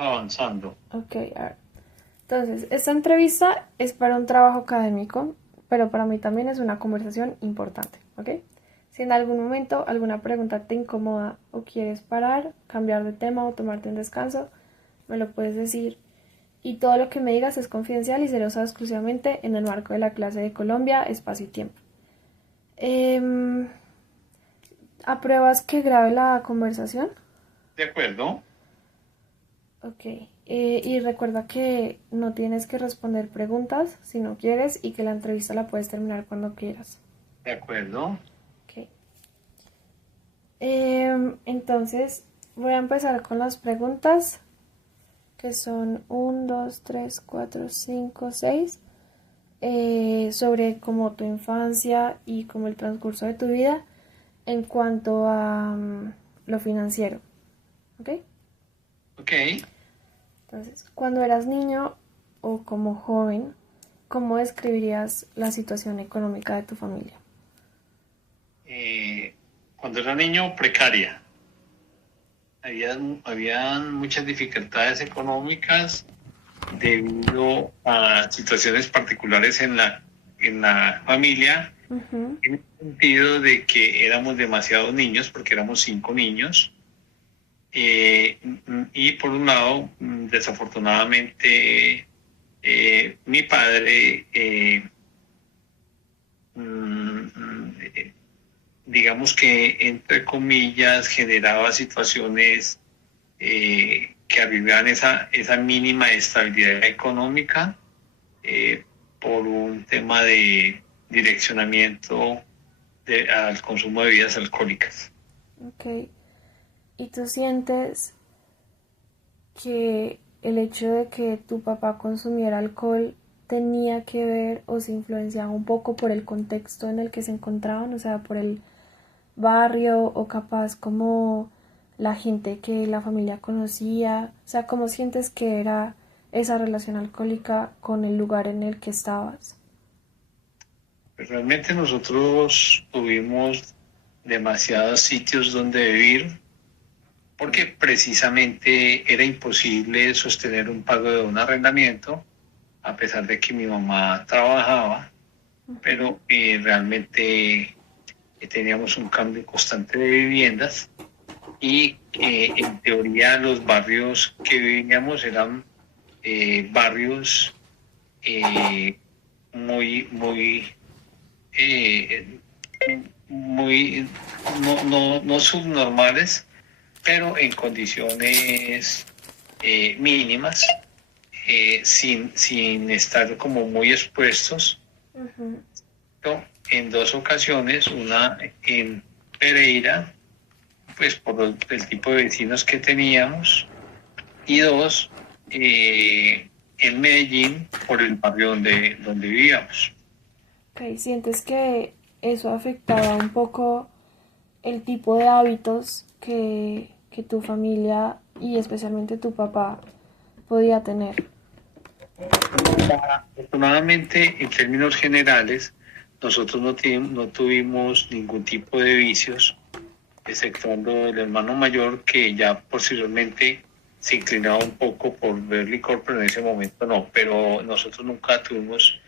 avanzando. Ok, a ver. Entonces, esta entrevista es para un trabajo académico, pero para mí también es una conversación importante, ¿ok? Si en algún momento alguna pregunta te incomoda o quieres parar, cambiar de tema o tomarte un descanso, me lo puedes decir. Y todo lo que me digas es confidencial y será usado exclusivamente en el marco de la clase de Colombia, espacio y tiempo. Em, ¿Apruebas que grabe la conversación? ¿De acuerdo? Ok. Y recuerda que no tienes que responder preguntas si no quieres y que la entrevista la puedes terminar cuando quieras. De acuerdo. Ok. Entonces, voy a empezar con las preguntas, que son 1, 2, 3, 4, 5, 6, sobre como tu infancia y como el transcurso de tu vida en cuanto a lo financiero. ¿Ok? Ok. Entonces, cuando eras niño o como joven, ¿cómo describirías la situación económica de tu familia? Eh, Cuando era niño, precaria. Habían muchas dificultades económicas debido a situaciones particulares en la familia, Ujú. en el sentido de que éramos demasiados niños, porque éramos 5 niños. Y por un lado, desafortunadamente, mi padre, digamos que, entre comillas, generaba situaciones que avivaban esa mínima estabilidad económica, eh, por un tema de direccionamiento al consumo de bebidas alcohólicas. Ok. ¿Y tú sientes que el hecho de que tu papá consumiera alcohol tenía que ver o se influenciaba un poco por el contexto en el que se encontraban, o sea, por el barrio o capaz como la gente que la familia conocía, o sea, cómo sientes que era esa relación alcohólica con el lugar en el que estabas? Pues realmente nosotros tuvimos demasiados sitios donde vivir, porque precisamente era imposible sostener un pago de un arrendamiento, a pesar de que mi mamá trabajaba, Ujú. pero realmente teníamos un cambio constante de viviendas, y en teoría los barrios que vivíamos eran barrios eh, muy, eh, no subnormales, pero en condiciones mínimas, sin estar como muy expuestos. Ujú. ¿No? En dos ocasiones, una en Pereira, pues por el tipo de vecinos que teníamos, y dos, en Medellín, por el barrio donde vivíamos. Ok, ¿sientes que eso afectaba un poco el tipo de hábitos que tu familia y especialmente tu papá podía tener? Afortunadamente, en términos generales, nosotros no tuvimos ningún tipo de vicios, exceptuando el hermano mayor, que ya posteriormente se inclinaba un poco por ver licor, pero en ese momento no. Pero nosotros nunca tuvimos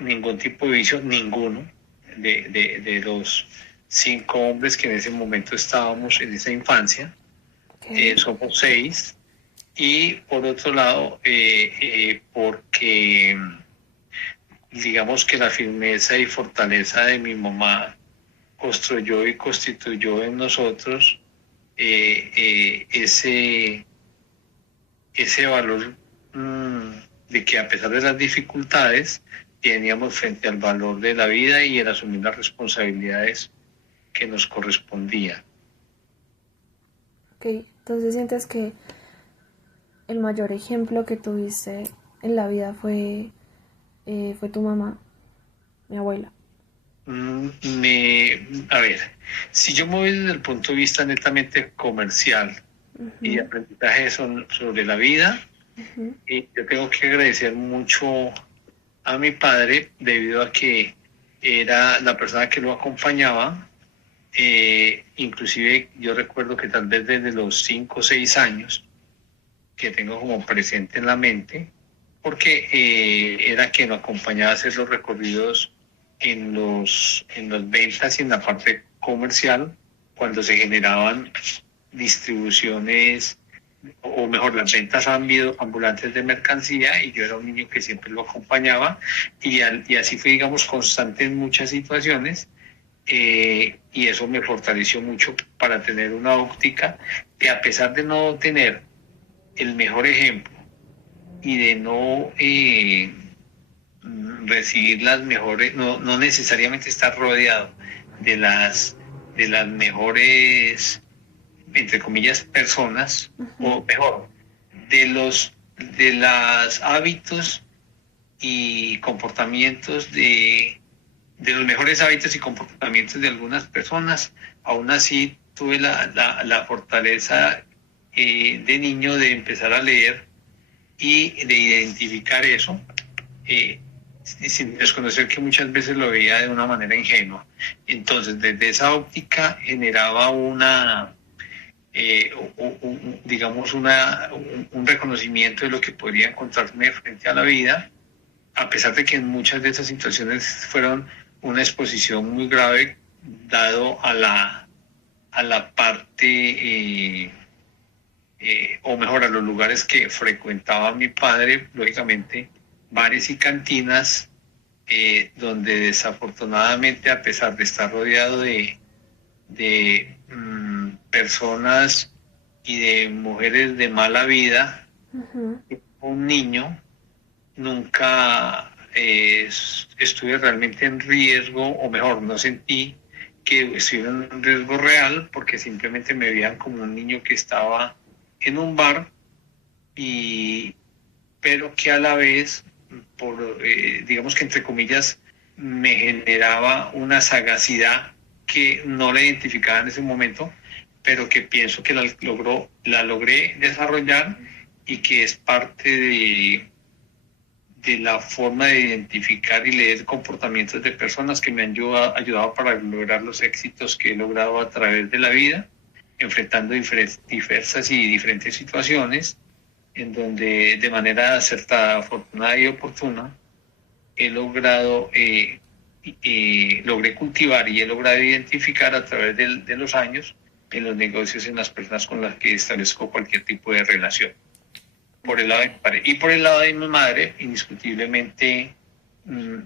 ningún tipo de vicio, ninguno, de los 5 hombres que en ese momento estábamos en esa infancia. Ok. Somos 6. Y por otro lado, porque digamos que la firmeza y fortaleza de mi mamá construyó y constituyó en nosotros ese valor, mmm, de que, a pesar de las dificultades, teníamos frente al valor de la vida y el asumir las responsabilidades que nos correspondían. Ok, entonces sientes que el mayor ejemplo que tuviste en la vida fue tu mamá, mi abuela. Mm, a ver, si yo me voy desde el punto de vista netamente comercial y de Ujú. aprendizaje sobre la vida, Ujú. yo tengo que agradecer mucho a mi padre, debido a que era la persona que lo acompañaba. Inclusive yo recuerdo que tal vez desde los 5 o 6 años, que tengo como presente en la mente, porque era quien nos acompañaba a hacer los recorridos en las ventas y en la parte comercial, cuando se generaban distribuciones, o mejor, las ventas ambulantes de mercancía, y yo era un niño que siempre lo acompañaba, y así fue, digamos, constante en muchas situaciones, y eso me fortaleció mucho para tener una óptica que, a pesar de no tener el mejor ejemplo y de no recibir las mejores, no necesariamente estar rodeado de las mejores, entre comillas, personas, o mejor, de los hábitos y comportamientos de los mejores hábitos y comportamientos de algunas personas. Aún así tuve la fortaleza de niño de empezar a leer y de identificar eso, sin desconocer que muchas veces lo veía de una manera ingenua. Entonces, desde esa óptica generaba digamos, un reconocimiento de lo que podría encontrarme frente a la vida, a pesar de que en muchas de esas situaciones fueron una exposición muy grave, dado a la parte, o mejor, a los lugares que frecuentaba mi padre, lógicamente, bares y cantinas, donde desafortunadamente, a pesar de estar rodeado de personas y de mujeres de mala vida, un niño, nunca estuve realmente en riesgo, o mejor, no sentí que estuviera en un riesgo real, porque simplemente me veían como un niño que estaba en un bar, pero que a la vez, digamos que entre comillas, me generaba una sagacidad que no la identificaba en ese momento, pero que pienso que la logré desarrollar, y que es parte de la forma de identificar y leer comportamientos de personas, que me han ayudado para lograr los éxitos que he logrado a través de la vida, enfrentando diversas y diferentes situaciones, en donde de manera acertada, afortunada y oportuna logré cultivar y he logrado identificar a través de los años, en los negocios, en las personas con las que establezco cualquier tipo de relación. Por el lado de mi padre. Y por el lado de mi madre, indiscutiblemente,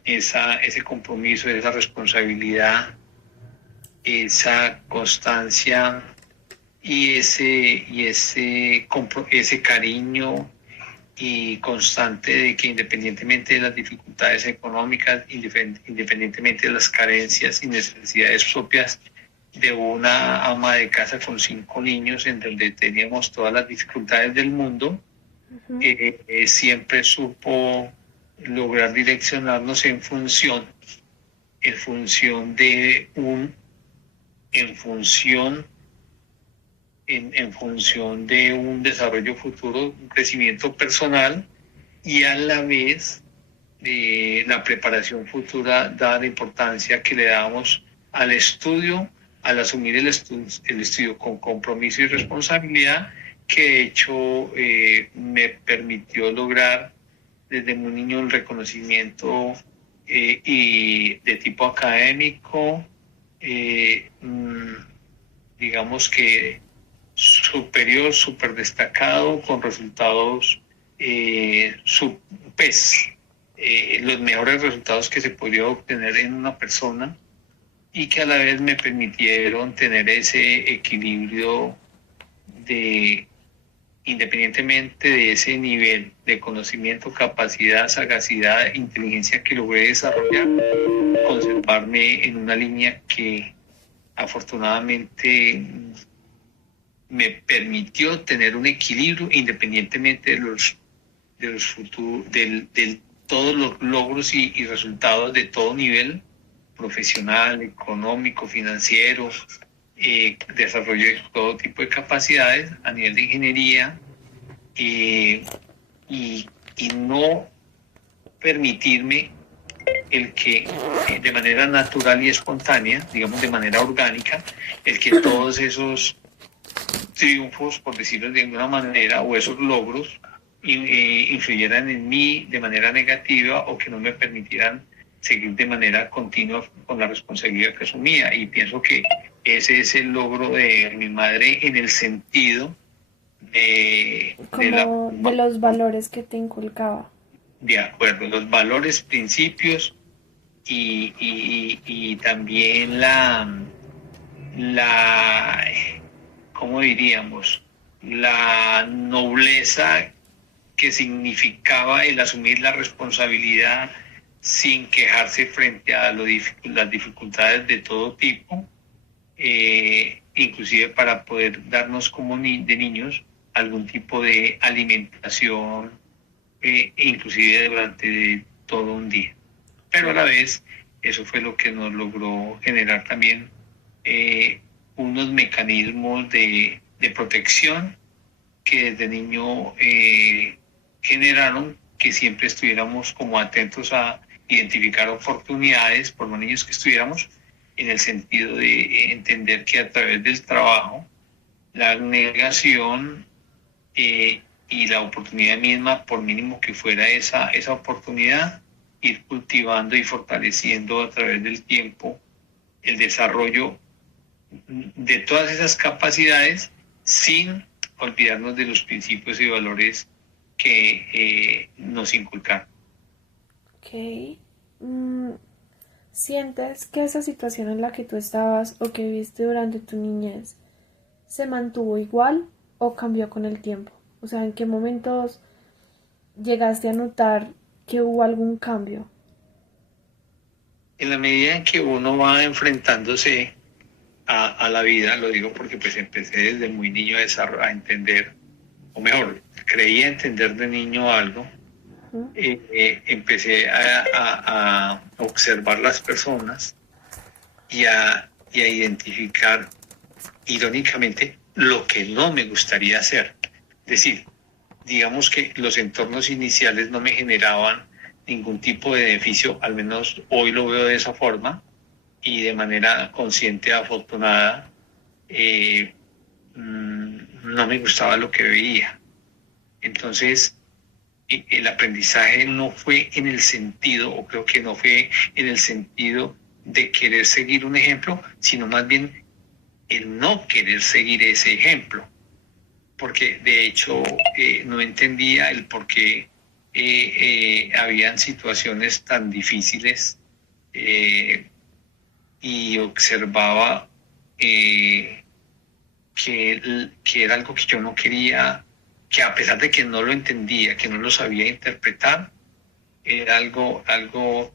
ese compromiso, esa responsabilidad, esa constancia y ese cariño y constante, de que, independientemente de las dificultades económicas, independientemente de las carencias y necesidades propias de una ama de casa con 5 niños, en donde teníamos todas las dificultades del mundo, siempre supo lograr direccionarnos en función de en función de un desarrollo futuro, un crecimiento personal, y a la vez de la preparación futura, dada la importancia que le damos al estudio, al asumir el estudio con compromiso y responsabilidad, que de hecho me permitió lograr desde muy niño el reconocimiento y de tipo académico, digamos que superior, súper destacado, con resultados, los mejores resultados que se podría obtener en una persona, y que a la vez me permitieron tener ese equilibrio independientemente de ese nivel de conocimiento, capacidad, sagacidad, inteligencia que logré desarrollar, conservarme en una línea que afortunadamente me permitió tener un equilibrio, independientemente de todos los logros y resultados de todo nivel: profesional, económico, financiero, desarrollo de todo tipo de capacidades a nivel de ingeniería, y no permitirme el que de manera natural y espontánea, digamos de manera orgánica, el que todos esos triunfos, por decirlo de alguna manera, o esos logros influyeran en mí de manera negativa o que no me permitieran seguir de manera continua con la responsabilidad que asumía. Y pienso que ese es el logro de mi madre en el sentido de la... Como de los valores que te inculcaba. De acuerdo, los valores, principios y también la, ¿cómo diríamos? La nobleza que significaba el asumir la responsabilidad sin quejarse frente a las dificultades de todo tipo, inclusive para poder darnos como de niños algún tipo de alimentación, inclusive durante todo un día. Pero a la vez, eso fue lo que nos logró generar también unos mecanismos de protección que desde niño generaron que siempre estuviéramos como atentos a identificar oportunidades por los niños que estuviéramos, en el sentido de entender que a través del trabajo, la negación y la oportunidad misma, por mínimo que fuera esa oportunidad, ir cultivando y fortaleciendo a través del tiempo el desarrollo de todas esas capacidades sin olvidarnos de los principios y valores que nos inculcan. Ok. ¿Sientes que esa situación en la que tú estabas o que viviste durante tu niñez se mantuvo igual o cambió con el tiempo? O sea, ¿en qué momentos llegaste a notar que hubo algún cambio? En la medida en que uno va enfrentándose a la vida, lo digo porque pues empecé desde muy niño a entender, o mejor, creía entender de niño algo, empecé a observar las personas y a identificar, irónicamente, lo que no me gustaría hacer. Es decir, digamos que los entornos iniciales no me generaban ningún tipo de beneficio, al menos hoy lo veo de esa forma, y de manera consciente, afortunada, no me gustaba lo que veía. Entonces, el aprendizaje no fue en el sentido, o creo que no fue en el sentido de querer seguir un ejemplo, sino más bien el no querer seguir ese ejemplo. Porque de hecho no entendía el por qué habían situaciones tan difíciles y observaba que era algo que yo no quería, que a pesar de que no lo entendía, que no lo sabía interpretar, era algo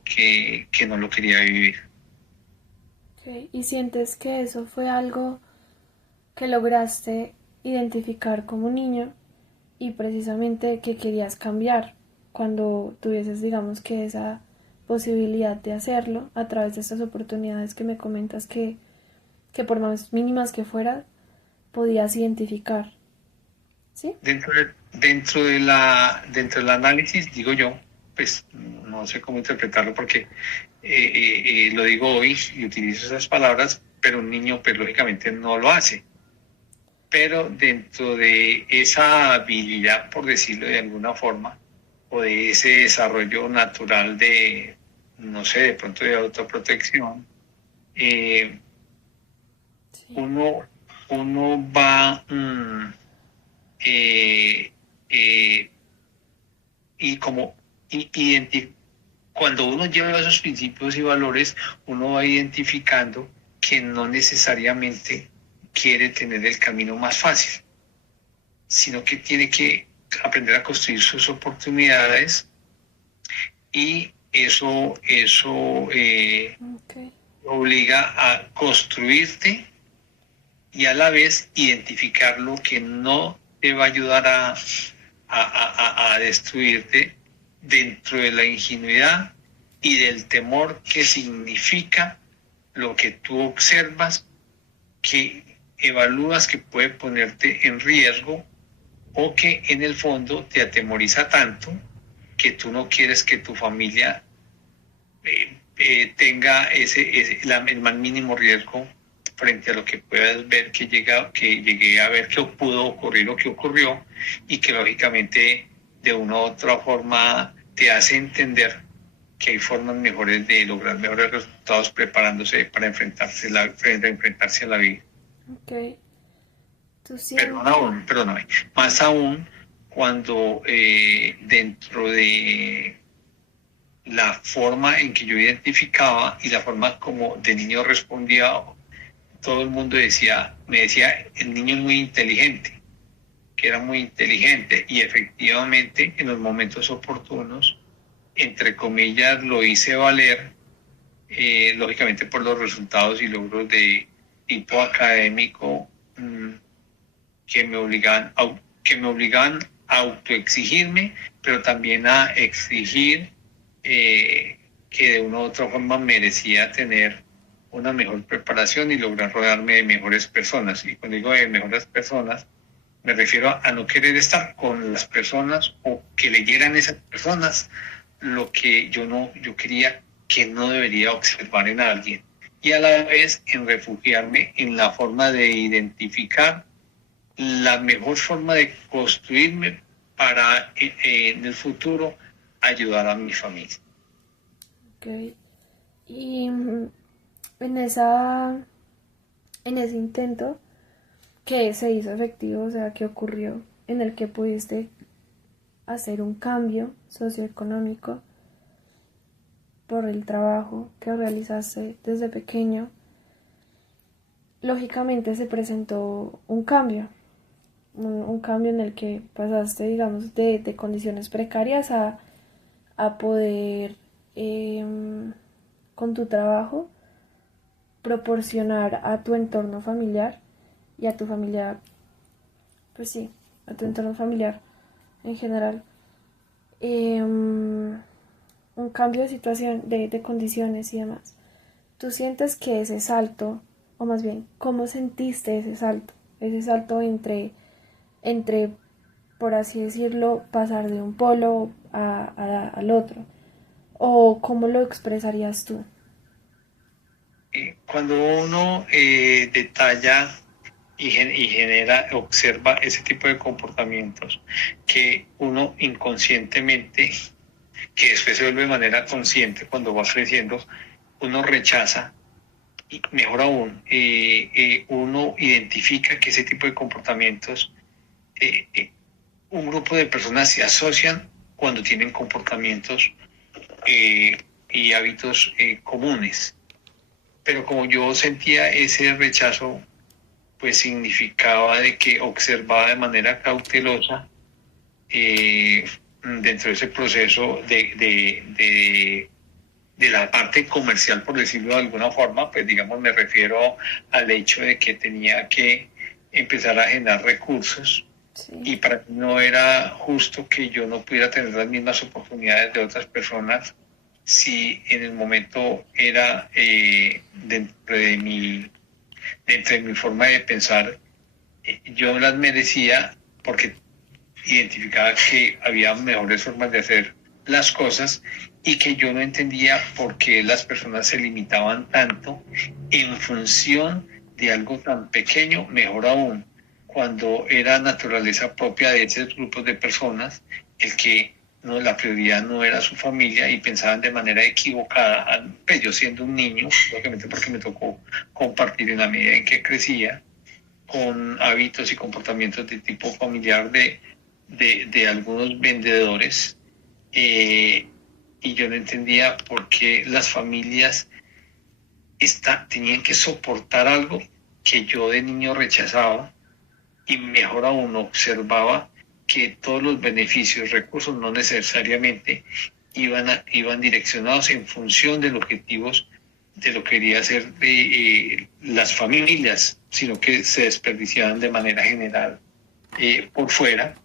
que no lo quería vivir. Okay. ¿Y sientes que eso fue algo que lograste identificar como niño y precisamente que querías cambiar cuando tuvieses, digamos, que esa posibilidad de hacerlo a través de estas oportunidades que me comentas que por más mínimas que fueran, podías identificar? ¿Sí? Dentro del análisis, digo yo, pues no sé cómo interpretarlo porque lo digo hoy y utilizo esas palabras, pero un niño pues lógicamente no lo hace. Pero dentro de esa habilidad, por decirlo de alguna forma, o de ese desarrollo natural de, no sé, de pronto de autoprotección, Sí. uno va y como cuando uno lleva esos principios y valores, uno va identificando que no necesariamente quiere tener el camino más fácil, sino que tiene que aprender a construir sus oportunidades y eso Okay. obliga a construirte y a la vez identificar lo que no te va a ayudar a destruirte dentro de la ingenuidad y del temor que significa lo que tú observas, que evalúas que puede ponerte en riesgo o que en el fondo te atemoriza tanto que tú no quieres que tu familia tenga el más mínimo riesgo frente a lo que puedas ver que llegué a ver que pudo ocurrir o que ocurrió, y que lógicamente de una u otra forma te hace entender que hay formas mejores de lograr mejores resultados preparándose para enfrentarse a la vida. Ok. ¿Tú sientes? Perdóname, más aún cuando dentro de la forma en que yo identificaba y la forma como de niño respondía, todo el mundo me decía, el niño es muy inteligente, que era muy inteligente, y efectivamente en los momentos oportunos, entre comillas, lo hice valer, lógicamente por los resultados y logros de tipo académico, que me obligaban a autoexigirme, pero también a exigir que de una u otra forma merecía tener una mejor preparación y lograr rodearme de mejores personas. Y cuando digo de mejores personas, me refiero a no querer estar con las personas o que leyeran esas personas lo que yo quería que no debería observar en alguien. Y a la vez en refugiarme en la forma de identificar la mejor forma de construirme para en el futuro ayudar a mi familia. Ok. Y en esa, en ese intento que se hizo efectivo, o sea, que ocurrió, en el que pudiste hacer un cambio socioeconómico por el trabajo que realizaste desde pequeño, lógicamente se presentó un cambio en el que pasaste, digamos, de condiciones precarias a poder, eh, con tu trabajo, proporcionar a tu entorno familiar y a tu familia, pues sí, a tu entorno familiar en general, un cambio de situación, de condiciones y demás. ¿Tú sientes que ese salto, o más bien, cómo sentiste ese salto entre, por así decirlo, pasar de un polo al otro? ¿O cómo lo expresarías tú? Cuando uno detalla y genera, observa ese tipo de comportamientos que uno inconscientemente, que después se vuelve de manera consciente cuando va creciendo, uno rechaza, y mejor aún, uno identifica que ese tipo de comportamientos, eh, eh, un grupo de personas se asocian cuando tienen comportamientos y hábitos comunes. Pero como yo sentía ese rechazo, pues significaba de que observaba de manera cautelosa dentro de ese proceso de la parte comercial, por decirlo de alguna forma, pues digamos, me refiero al hecho de que tenía que empezar a generar recursos, Sí, y para mí no era justo que yo no pudiera tener las mismas oportunidades de otras personas si en el momento era dentro de mi forma de pensar, yo las merecía porque identificaba que había mejores formas de hacer las cosas, y que yo no entendía por qué las personas se limitaban tanto en función de algo tan pequeño, mejor aún, cuando era naturaleza propia de esos grupos de personas, el que no, la prioridad no era su familia y pensaban de manera equivocada, pues yo siendo un niño, lógicamente porque me tocó compartir en la medida en que crecía, con hábitos y comportamientos de tipo familiar de algunos vendedores, eh, y yo no entendía por qué las familias tenían que soportar algo que yo de niño rechazaba, y mejor aún observaba que todos los beneficios, recursos no necesariamente iban direccionados en función de los objetivos de lo que quería hacer las familias, sino que se desperdiciaban de manera general por fuera,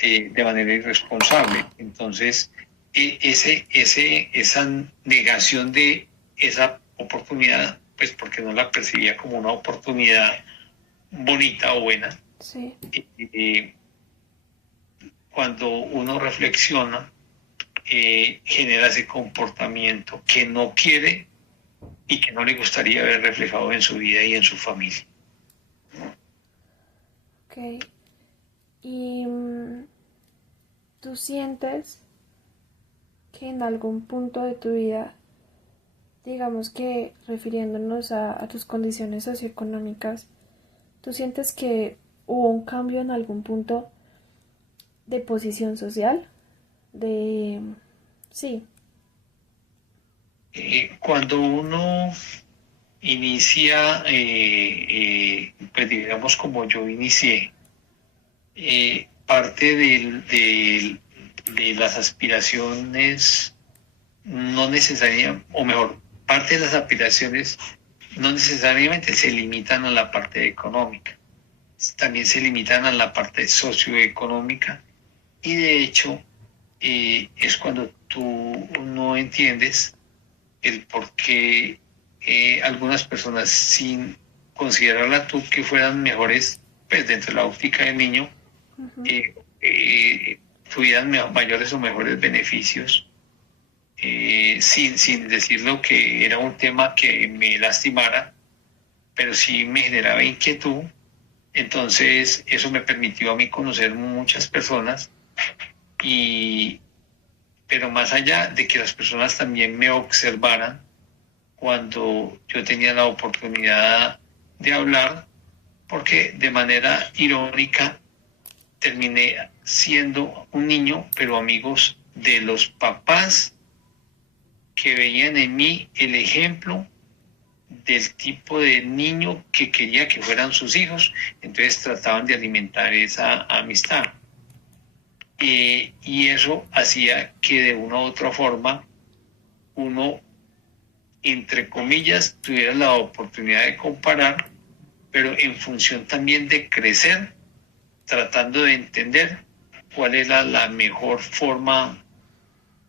de manera irresponsable. Entonces, esa negación de esa oportunidad, pues porque no la percibía como una oportunidad bonita o buena, sí, eh, cuando uno reflexiona, genera ese comportamiento que no quiere y que no le gustaría ver reflejado en su vida y en su familia. Ok. ¿Y tú sientes que en algún punto de tu vida, digamos que refiriéndonos a tus condiciones socioeconómicas, tú sientes que hubo un cambio en algún punto de posición social? De... Sí. Cuando uno inicia, pues digamos como yo inicié, parte de las aspiraciones no necesariamente, o mejor, parte de las aspiraciones no necesariamente se limitan a la parte económica, también se limitan a la parte socioeconómica y de hecho es cuando tú no entiendes el por qué algunas personas sin considerarla tú que fueran mejores, pues dentro de la óptica del niño, Ujú. tuvieran mayores o mejores beneficios, sin decirlo que era un tema que me lastimara, pero sí me generaba inquietud. Entonces eso me permitió a mí conocer muchas personas, y, pero más allá de que las personas también me observaran, cuando yo tenía la oportunidad de hablar, porque de manera irónica terminé siendo un niño, pero amigos de los papás que veían en mí el ejemplo del tipo de niño que quería que fueran sus hijos, entonces trataban de alimentar esa amistad. Y eso hacía que de una u otra forma uno, entre comillas, tuviera la oportunidad de comparar, pero en función también de crecer, tratando de entender cuál era la mejor forma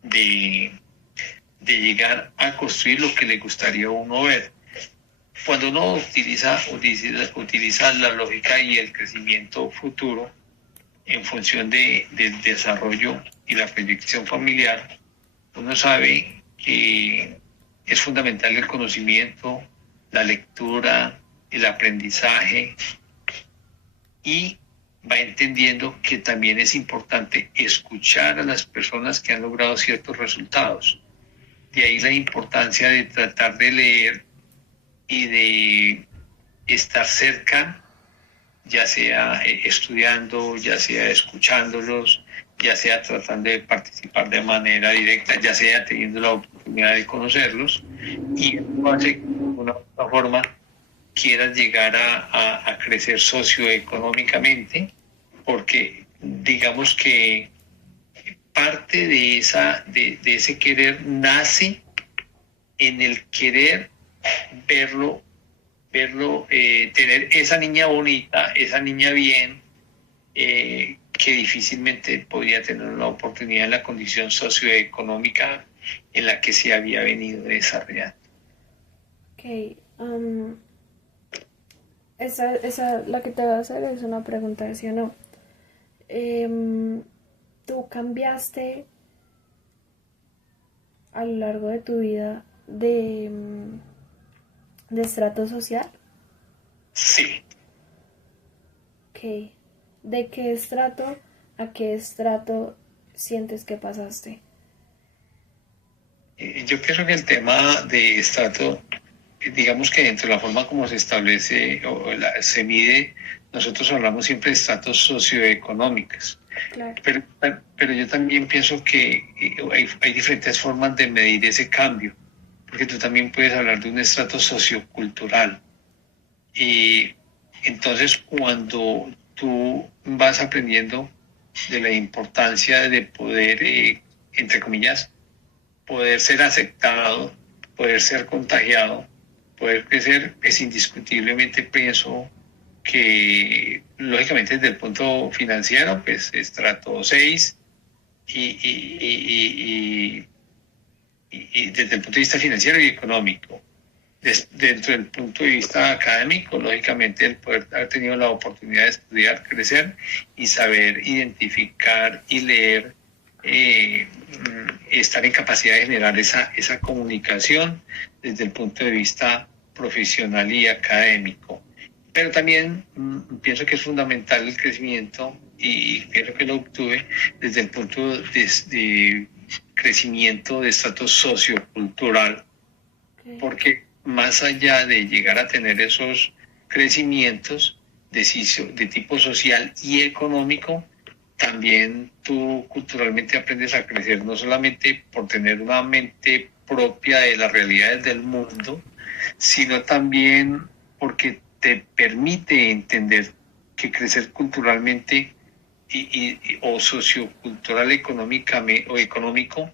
de, de llegar a construir lo que le gustaría a uno ver. Cuando uno utiliza la lógica y el crecimiento futuro en función del desarrollo y la proyección familiar, uno sabe que es fundamental el conocimiento, la lectura, el aprendizaje, y va entendiendo que también es importante escuchar a las personas que han logrado ciertos resultados. De ahí la importancia de tratar de leer y de estar cerca, ya sea estudiando, ya sea escuchándolos, ya sea tratando de participar de manera directa, ya sea teniendo la oportunidad de conocerlos, y eso hace que de alguna otra forma quieras llegar a crecer socioeconómicamente, porque digamos que parte de ese querer nace en el querer verlo, tener esa niña bonita, esa niña bien, que difícilmente podía tener la oportunidad en la condición socioeconómica en la que se había venido desarrollando. Ok. Esa, la que te voy a hacer es una pregunta de sí o no. Em, ¿Tú cambiaste a lo largo de tu vida de estrato social? Sí, Ok. ¿De qué estrato a qué estrato sientes que pasaste? yo creo que el tema de estrato, digamos que dentro de la forma como se establece se mide, nosotros hablamos siempre de estratos socioeconómicos, Claro. pero yo también pienso que hay diferentes formas de medir ese cambio, porque tú también puedes hablar de un estrato sociocultural. Y entonces cuando tú vas aprendiendo de la importancia de poder, entre comillas, poder ser aceptado, poder ser contagiado, poder crecer, es indiscutiblemente pienso que, lógicamente, desde el punto financiero, pues estrato 6, y, y, y, y desde el punto de vista financiero y económico. Dentro del punto de vista académico, lógicamente, el poder haber tenido la oportunidad de estudiar, crecer y saber identificar y leer estar en capacidad de generar esa comunicación desde el punto de vista profesional y académico. Pero también pienso que es fundamental el crecimiento y pienso que lo obtuve desde el punto de crecimiento de estatus sociocultural, porque más allá de llegar a tener esos crecimientos de tipo social y económico, también tú culturalmente aprendes a crecer, no solamente por tener una mente propia de las realidades del mundo, sino también porque te permite entender que crecer culturalmente o sociocultural económicamente o económico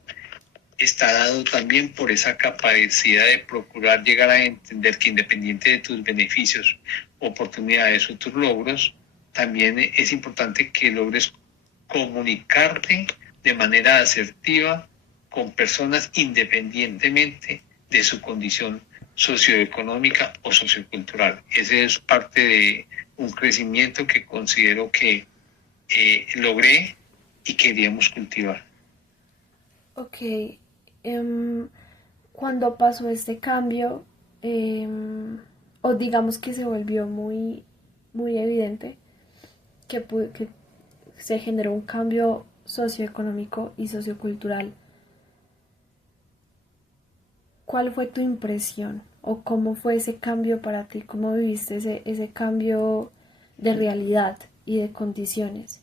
está dado también por esa capacidad de procurar llegar a entender que independiente de tus beneficios, oportunidades o tus logros, también es importante que logres comunicarte de manera asertiva con personas independientemente de su condición socioeconómica o sociocultural. Ese es parte de un crecimiento que considero que logré y queríamos cultivar. Ok, cuando pasó este cambio, o digamos que se volvió muy, muy evidente que se generó un cambio socioeconómico y sociocultural, ¿cuál fue tu impresión? ¿O cómo fue ese cambio para ti? ¿Cómo viviste ese cambio de realidad y de condiciones?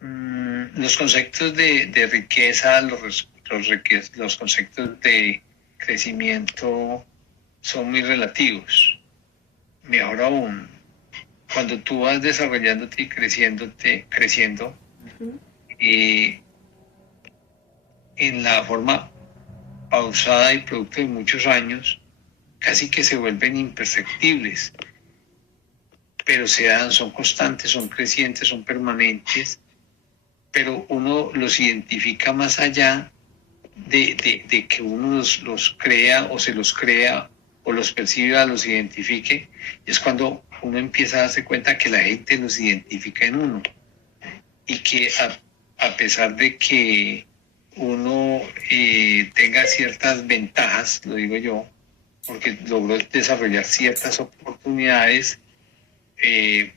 Los conceptos de riqueza, los conceptos de crecimiento son muy relativos. Mejor aún, cuando tú vas desarrollándote y creciendo, Uh-huh. y en la forma pausada y producto de muchos años, casi que se vuelven imperceptibles, pero son constantes, son crecientes, son permanentes, pero uno los identifica más allá de que uno los crea o se los crea o los perciba, los identifique, es cuando uno empieza a darse cuenta que la gente los identifica en uno y que a pesar de que uno tenga ciertas ventajas, lo digo yo, porque logró desarrollar ciertas oportunidades, eh,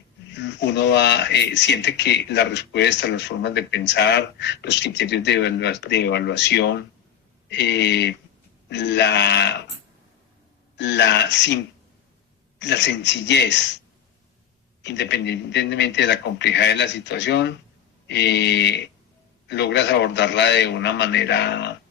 siente que la respuesta, las formas de pensar, los criterios de evaluación, eh, la, la, la sencillez, independientemente de la complejidad de la situación, logras abordarla de una manera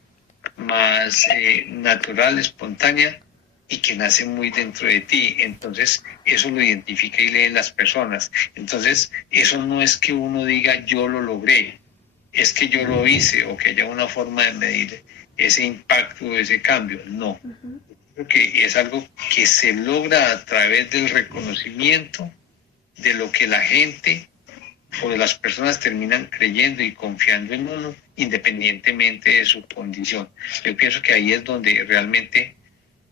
más natural, espontánea y que nace muy dentro de ti. Entonces, eso lo identifica y leen las personas. Entonces, eso no es que uno diga yo lo logré, es que yo lo hice o que haya una forma de medir ese impacto, ese cambio. No. Uh-huh. Creo que es algo que se logra a través del reconocimiento de lo que la gente o de las personas terminan creyendo y confiando en uno independientemente de su condición. Yo pienso que ahí es donde realmente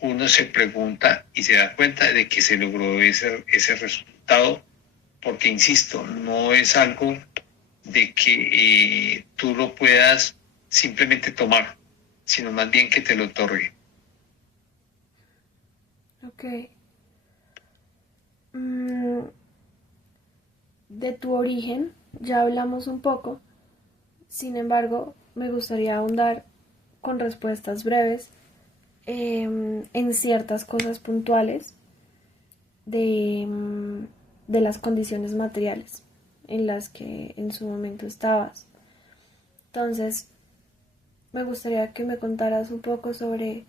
uno se pregunta y se da cuenta de que se logró ese resultado, porque, insisto, no es algo de que tú lo puedas simplemente tomar, sino más bien que te lo otorgue. Ok. Mm, de tu origen ya hablamos un poco, sin embargo, me gustaría ahondar con respuestas breves en ciertas cosas puntuales de las condiciones materiales en las que en su momento estabas. Entonces, me gustaría que me contaras un poco sobre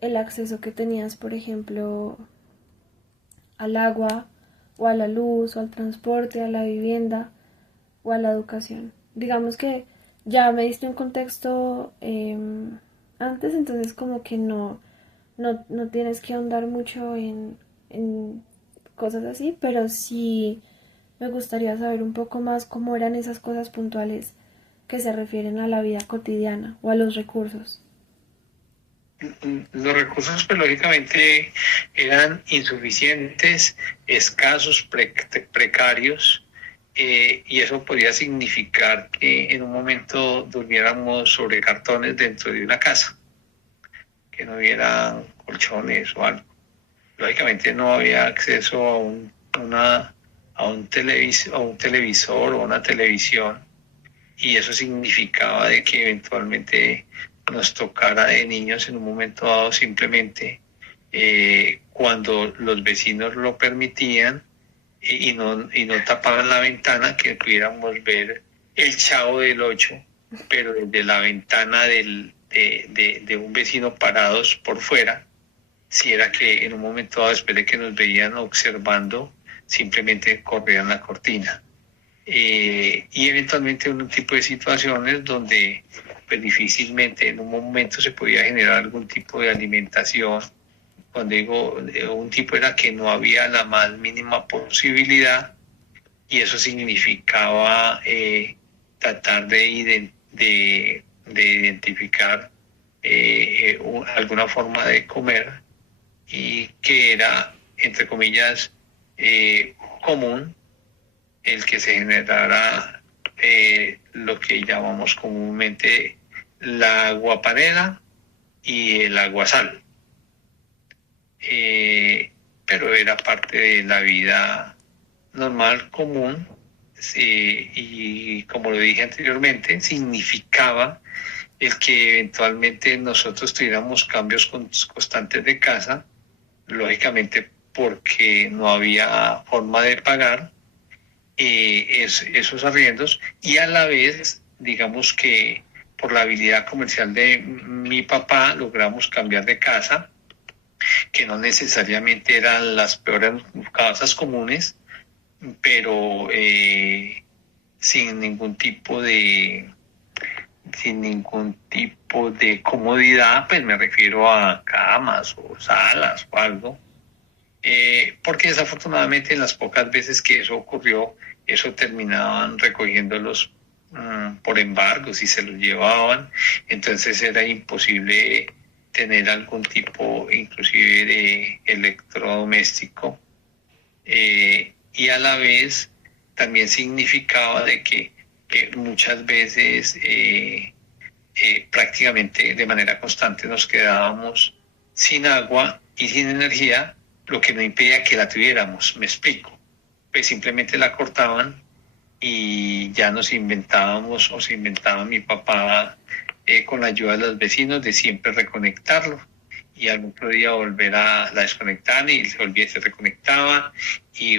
el acceso que tenías, por ejemplo, al agua, o a la luz, o al transporte, a la vivienda, o a la educación. Digamos que ya me diste un contexto antes, entonces como que no tienes que ahondar mucho en cosas así, pero sí me gustaría saber un poco más cómo eran esas cosas puntuales que se refieren a la vida cotidiana o a los recursos. Los recursos, pues, lógicamente eran insuficientes, escasos, precarios. y eso podría significar que en un momento durmiéramos sobre cartones dentro de una casa, que no hubiera colchones o algo. Lógicamente no había acceso a un televisor o una televisión, y eso significaba de que eventualmente nos tocara de niños en un momento dado simplemente cuando los vecinos lo permitían y no tapaban la ventana, que pudiéramos ver el Chavo del Ocho, pero desde la ventana de un vecino parados por fuera, si era que en un momento dado, después de que nos veían observando, simplemente corrían la cortina. Y eventualmente un tipo de situaciones donde pues difícilmente en un momento se podía generar algún tipo de alimentación. Cuando digo un tipo era que no había la más mínima posibilidad, y eso significaba tratar de identificar alguna forma de comer, y que era, entre comillas, común el que se generara lo que llamamos comúnmente la aguapanela y el aguasal. Pero era parte de la vida normal, común, sí, y como lo dije anteriormente, significaba el que eventualmente nosotros tuviéramos cambios constantes de casa, lógicamente porque no había forma de pagar esos arriendos, y a la vez, digamos que por la habilidad comercial de mi papá logramos cambiar de casa, que no necesariamente eran las peores casas comunes, pero sin ningún tipo de comodidad, pues me refiero a camas o salas o algo, porque desafortunadamente en las pocas veces que eso ocurrió, eso terminaban recogiéndolos por embargos y se los llevaban, entonces era imposible tener algún tipo inclusive de electrodoméstico, y a la vez también significaba de que muchas veces prácticamente de manera constante nos quedábamos sin agua y sin energía, lo que no impedía que la tuviéramos, me explico. Pues simplemente la cortaban y ya nos inventábamos, o se inventaba mi papá con la ayuda de los vecinos, de siempre reconectarlo, y al otro día volver a la desconectar, y se volvía, se reconectaba,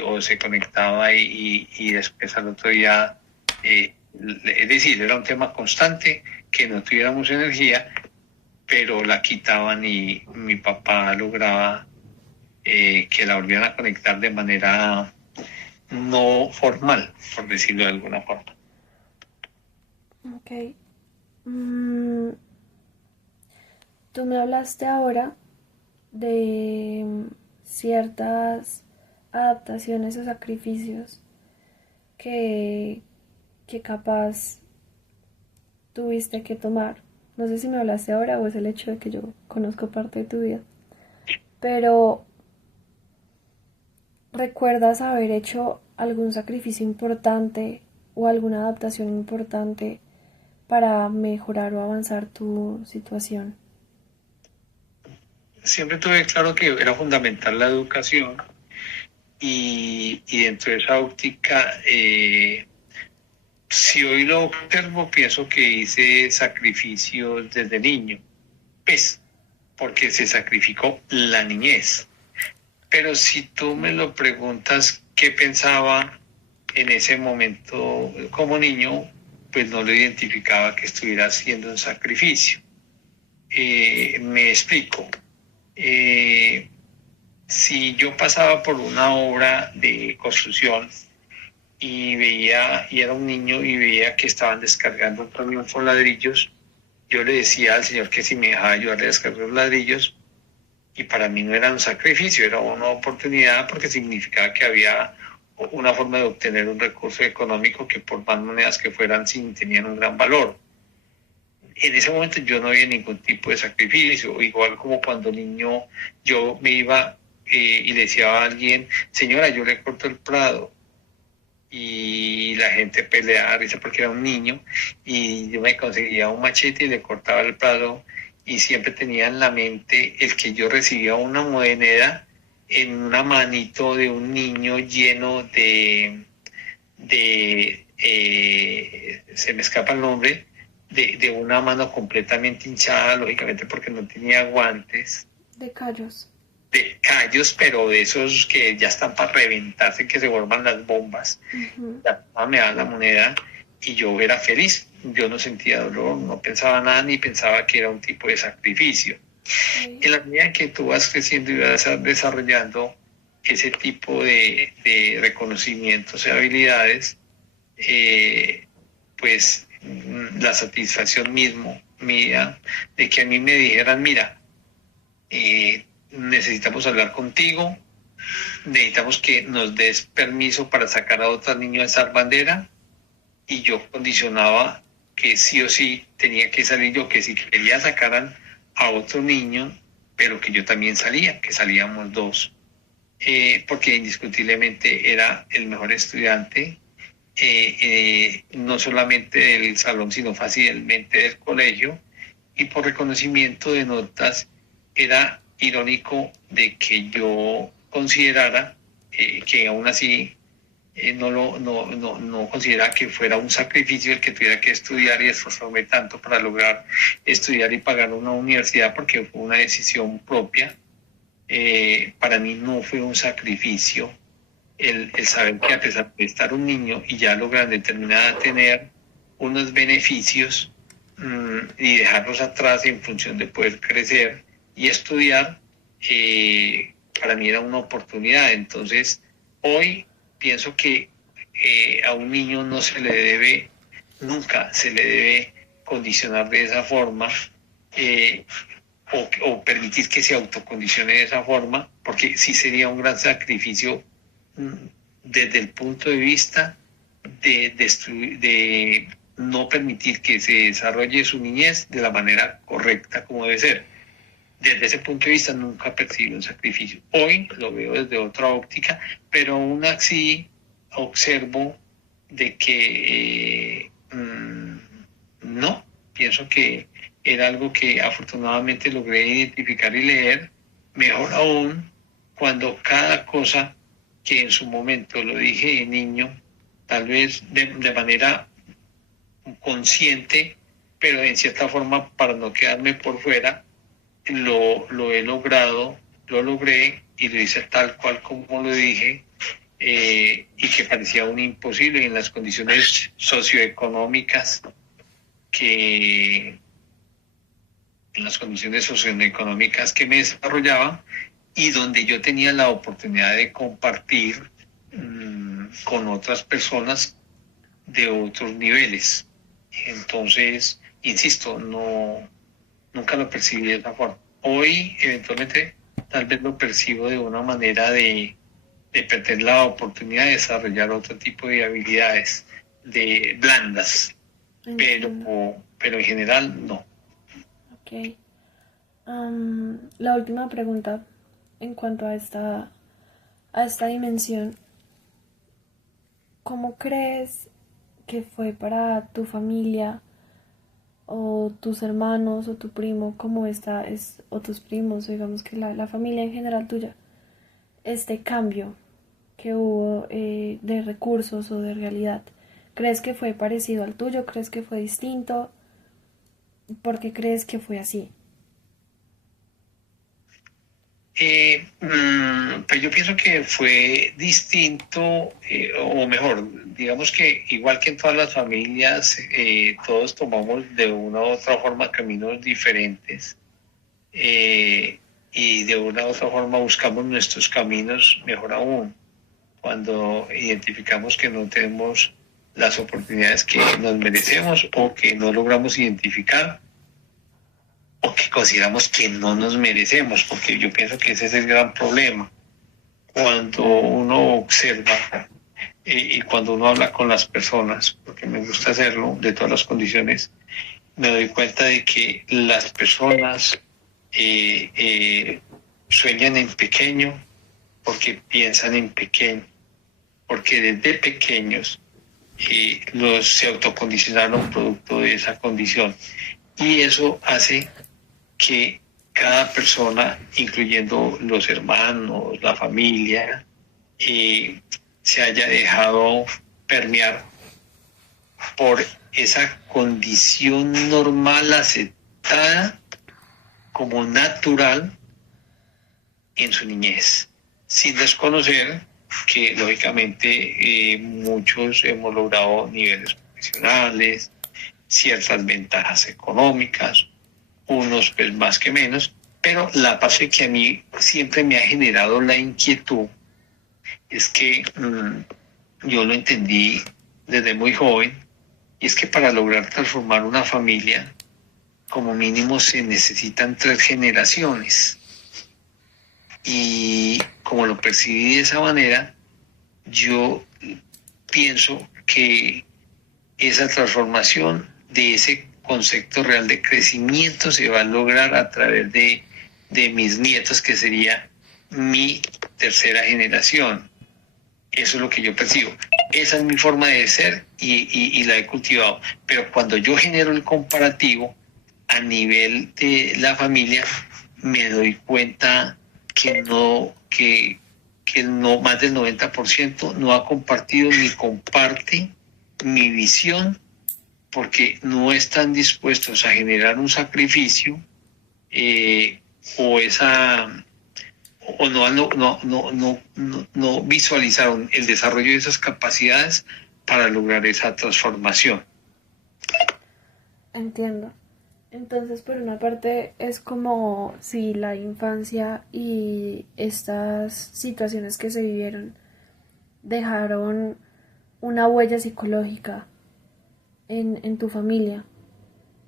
o se conectaba y después al otro día, es decir, era un tema constante, que no tuviéramos energía, pero la quitaban y mi papá lograba que la volvieran a conectar de manera no formal, por decirlo de alguna forma. Ok. Mm, Tú me hablaste ahora de ciertas adaptaciones o sacrificios que, que capaz tuviste que tomar. No sé si me hablaste ahora o es el hecho de que yo conozco parte de tu vida. Pero ¿recuerdas haber hecho algún sacrificio importante o alguna adaptación importante para mejorar o avanzar tu situación? Siempre tuve claro que era fundamental la educación, y dentro de esa óptica, si hoy lo observo, pienso que hice sacrificios desde niño, pues, porque se sacrificó la niñez. Pero si tú me lo preguntas qué pensaba en ese momento como niño, pues no lo identificaba que estuviera haciendo un sacrificio. Me explico. Eh, si yo pasaba por una obra de construcción y veía, y era un niño y veía que estaban descargando un camión con ladrillos, yo le decía al señor que si me dejaba ayudarle a descargar los ladrillos, y para mí no era un sacrificio, era una oportunidad, porque significaba que había una forma de obtener un recurso económico que, por más monedas que fueran, sí tenían un gran valor. En ese momento yo no había ningún tipo de sacrificio, igual como cuando niño yo me iba y le decía a alguien, señora, yo le corto el prado, y la gente peleaba risa porque era un niño y yo me conseguía un machete y le cortaba el brazo y siempre tenía en la mente el que yo recibía una moneda en una manito de un niño lleno se me escapa el nombre, de una mano completamente hinchada, lógicamente porque no tenía guantes, De callos. de callos, pero de esos que ya están para reventarse, que se vuelvan las bombas. Ujú. La mamá me da la moneda y yo era feliz. Yo no sentía dolor, no pensaba nada, ni pensaba que era un tipo de sacrificio. Ok. En la medida en que tú vas creciendo y vas desarrollando ese tipo de reconocimientos y habilidades, pues la satisfacción mismo mía de que a mí me dijeran, mira, necesitamos hablar contigo, necesitamos que nos des permiso para sacar a otro niño a esa bandera, y yo condicionaba que sí o sí tenía que salir yo, que si quería sacaran a otro niño, pero que yo también salía, que salíamos dos, porque indiscutiblemente era el mejor estudiante, no solamente del salón, sino fácilmente del colegio, y por reconocimiento de notas era irónico de que yo considerara que aún así no considera que fuera un sacrificio el que tuviera que estudiar y esforzarme tanto para lograr estudiar y pagar una universidad, porque fue una decisión propia. Para mí no fue un sacrificio el saber que a pesar de estar un niño y ya logran determinada tener unos beneficios, y dejarlos atrás en función de poder crecer y estudiar, para mí era una oportunidad. Entonces, hoy pienso que a un niño no se le debe, nunca se le debe condicionar de esa forma, eh, o permitir que se autocondicione de esa forma, porque sí sería un gran sacrificio, desde el punto de vista de no permitir que se desarrolle su niñez de la manera correcta como debe ser. Desde ese punto de vista nunca percibo un sacrificio. Hoy lo veo desde otra óptica, pero aún así observo de que no, pienso que era algo que afortunadamente logré identificar y leer, mejor aún cuando cada cosa que en su momento lo dije de niño, tal vez de manera consciente, pero en cierta forma para no quedarme por fuera, lo he logrado, lo logré y lo hice tal cual como lo dije, y que parecía un imposible en las condiciones socioeconómicas que en las condiciones socioeconómicas que me desarrollaba, y donde yo tenía la oportunidad de compartir con otras personas de otros niveles. Entonces, insisto, nunca lo percibí de esa forma. Hoy, eventualmente, tal vez lo percibo de una manera de perder la oportunidad de desarrollar otro tipo de habilidades de blandas, pero, Entiendo. pero en general no. Ok. La última pregunta en cuanto a esta dimensión. ¿Cómo crees que fue para tu familia o tus hermanos o tu primo, como esta es, o tus primos, o digamos que la familia en general tuya, este cambio que hubo de recursos o de realidad? ¿Crees que fue parecido al tuyo? ¿Crees que fue distinto? ¿Por qué crees que fue así? Pues yo pienso que fue distinto, o mejor, digamos que igual que en todas las familias, todos tomamos de una u otra forma caminos diferentes, y de una u otra forma buscamos nuestros caminos, mejor aún, cuando identificamos que no tenemos las oportunidades que nos merecemos o que no logramos identificar o que consideramos que no nos merecemos, porque yo pienso que ese es el gran problema. Cuando Claro. uno observa, y cuando uno habla con las personas, porque me gusta hacerlo de todas las condiciones, me doy cuenta de que las personas sueñan en pequeño porque piensan en pequeño. porque desde pequeños se autocondicionaron producto de esa condición. Y eso hace que cada persona, incluyendo los hermanos, la familia, se haya dejado permear por esa condición normal aceptada como natural en su niñez, sin desconocer que lógicamente muchos hemos logrado niveles profesionales, ciertas ventajas económicas, unos pues más que menos, pero la parte que a mí siempre me ha generado la inquietud es que yo lo entendí desde muy joven, y es que para lograr transformar una familia, como mínimo se necesitan 3 generaciones. Y como lo percibí de esa manera, yo pienso que esa transformación de ese concepto real de crecimiento se va a lograr a través de mis nietos, que sería mi tercera generación. Eso es lo que yo percibo. Esa es mi forma de ser y la he cultivado. Pero cuando yo genero el comparativo a nivel de la familia, me doy cuenta que no más del 90% no ha compartido ni comparte mi visión, porque no están dispuestos a generar un sacrificio o no visualizaron el desarrollo de esas capacidades para lograr esa transformación. Entiendo. Entonces, por una parte, es como si la infancia y estas situaciones que se vivieron dejaron una huella psicológica en tu familia,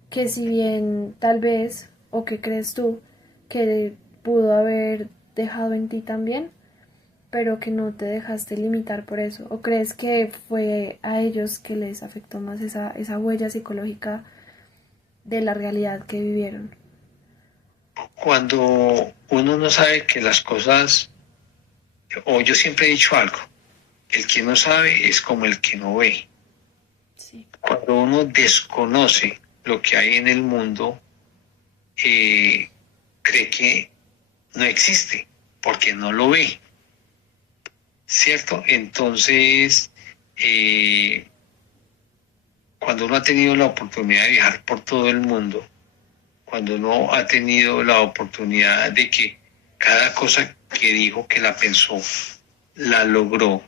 que si bien tal vez, o que crees tú, que pudo haber dejado en ti también, pero que no te dejaste limitar por eso, o crees que fue a ellos que les afectó más esa huella psicológica de la realidad que vivieron. Cuando uno no sabe que las cosas, o yo siempre he dicho algo, el que no sabe es como el que no ve. Sí. Cuando uno desconoce lo que hay en el mundo, cree que no existe, porque no lo ve, ¿cierto? Entonces, cuando uno ha tenido la oportunidad de viajar por todo el mundo, cuando uno ha tenido la oportunidad de que cada cosa que dijo, que la pensó, la logró,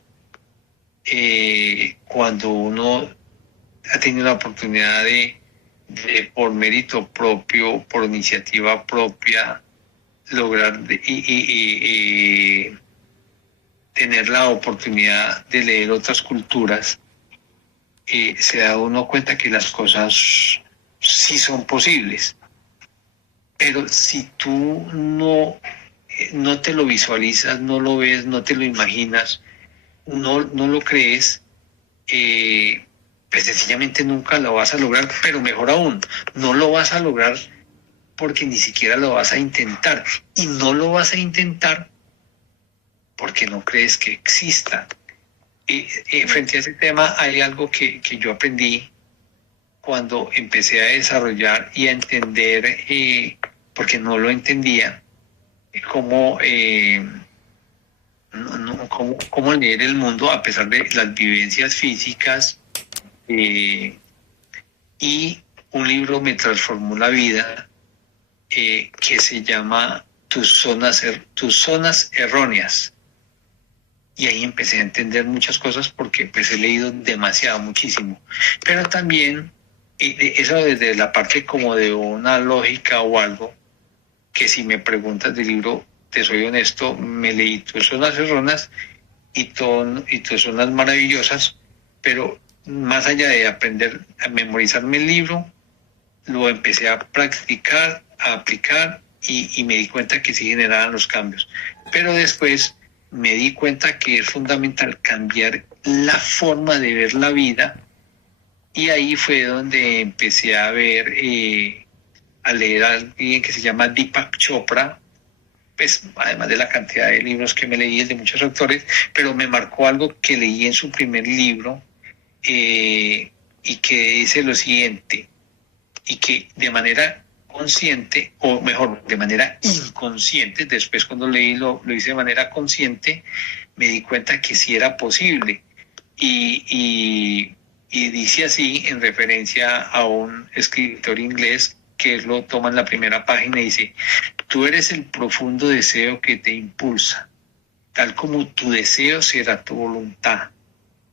cuando uno ha tenido la oportunidad de por mérito propio, por iniciativa propia, lograr tener la oportunidad de leer otras culturas, se da uno cuenta que las cosas sí son posibles. Pero si tú no te lo visualizas, no lo ves, no te lo imaginas, no lo crees, pues sencillamente nunca lo vas a lograr. Pero mejor aún, no lo vas a lograr porque ni siquiera lo vas a intentar. Y no lo vas a intentar porque no crees que exista. Frente a ese tema hay algo que yo aprendí cuando empecé a desarrollar y a entender, porque no lo entendía, cómo leer el mundo a pesar de las vivencias físicas, y un libro me transformó la vida, que se llama Tus zonas erróneas. Y ahí empecé a entender muchas cosas porque pues he leído demasiado, muchísimo. Pero también eso desde la parte como de una lógica o algo, que si me preguntas del libro, te soy honesto, me leí Tus zonas erróneas y Tus zonas maravillosas, pero más allá de aprender a memorizarme el libro, lo empecé a practicar, a aplicar y me di cuenta que sí generaban los cambios. Pero después me di cuenta que es fundamental cambiar la forma de ver la vida, y ahí fue donde empecé a ver, a leer a alguien que se llama Deepak Chopra, pues además de la cantidad de libros que me leí, de muchos autores, pero me marcó algo que leí en su primer libro, y que dice lo siguiente, y que de manera consciente, o mejor, de manera inconsciente, después cuando leí lo hice de manera consciente, me di cuenta que sí era posible. Y dice así, en referencia a un escritor inglés, que lo toma en la primera página y dice: tú eres el profundo deseo que te impulsa, tal como tu deseo será tu voluntad,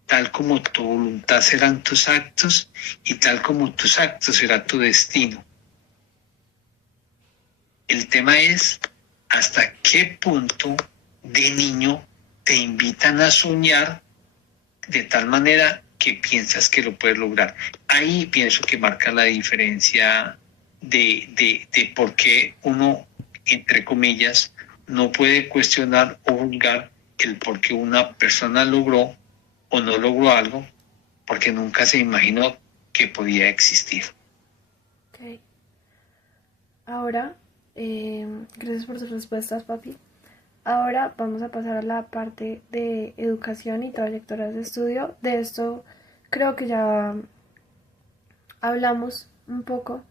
tal como tu voluntad serán tus actos y tal como tus actos será tu destino. El tema es hasta qué punto de niño te invitan a soñar de tal manera que piensas que lo puedes lograr. Ahí pienso que marca la diferencia de por qué uno, entre comillas, no puede cuestionar o juzgar el por qué una persona logró o no logró algo, porque nunca se imaginó que podía existir. Ok. Ahora, gracias por tus respuestas, papi. Ahora vamos a pasar a la parte de educación y trayectorias de estudio. De esto creo que ya hablamos un poco.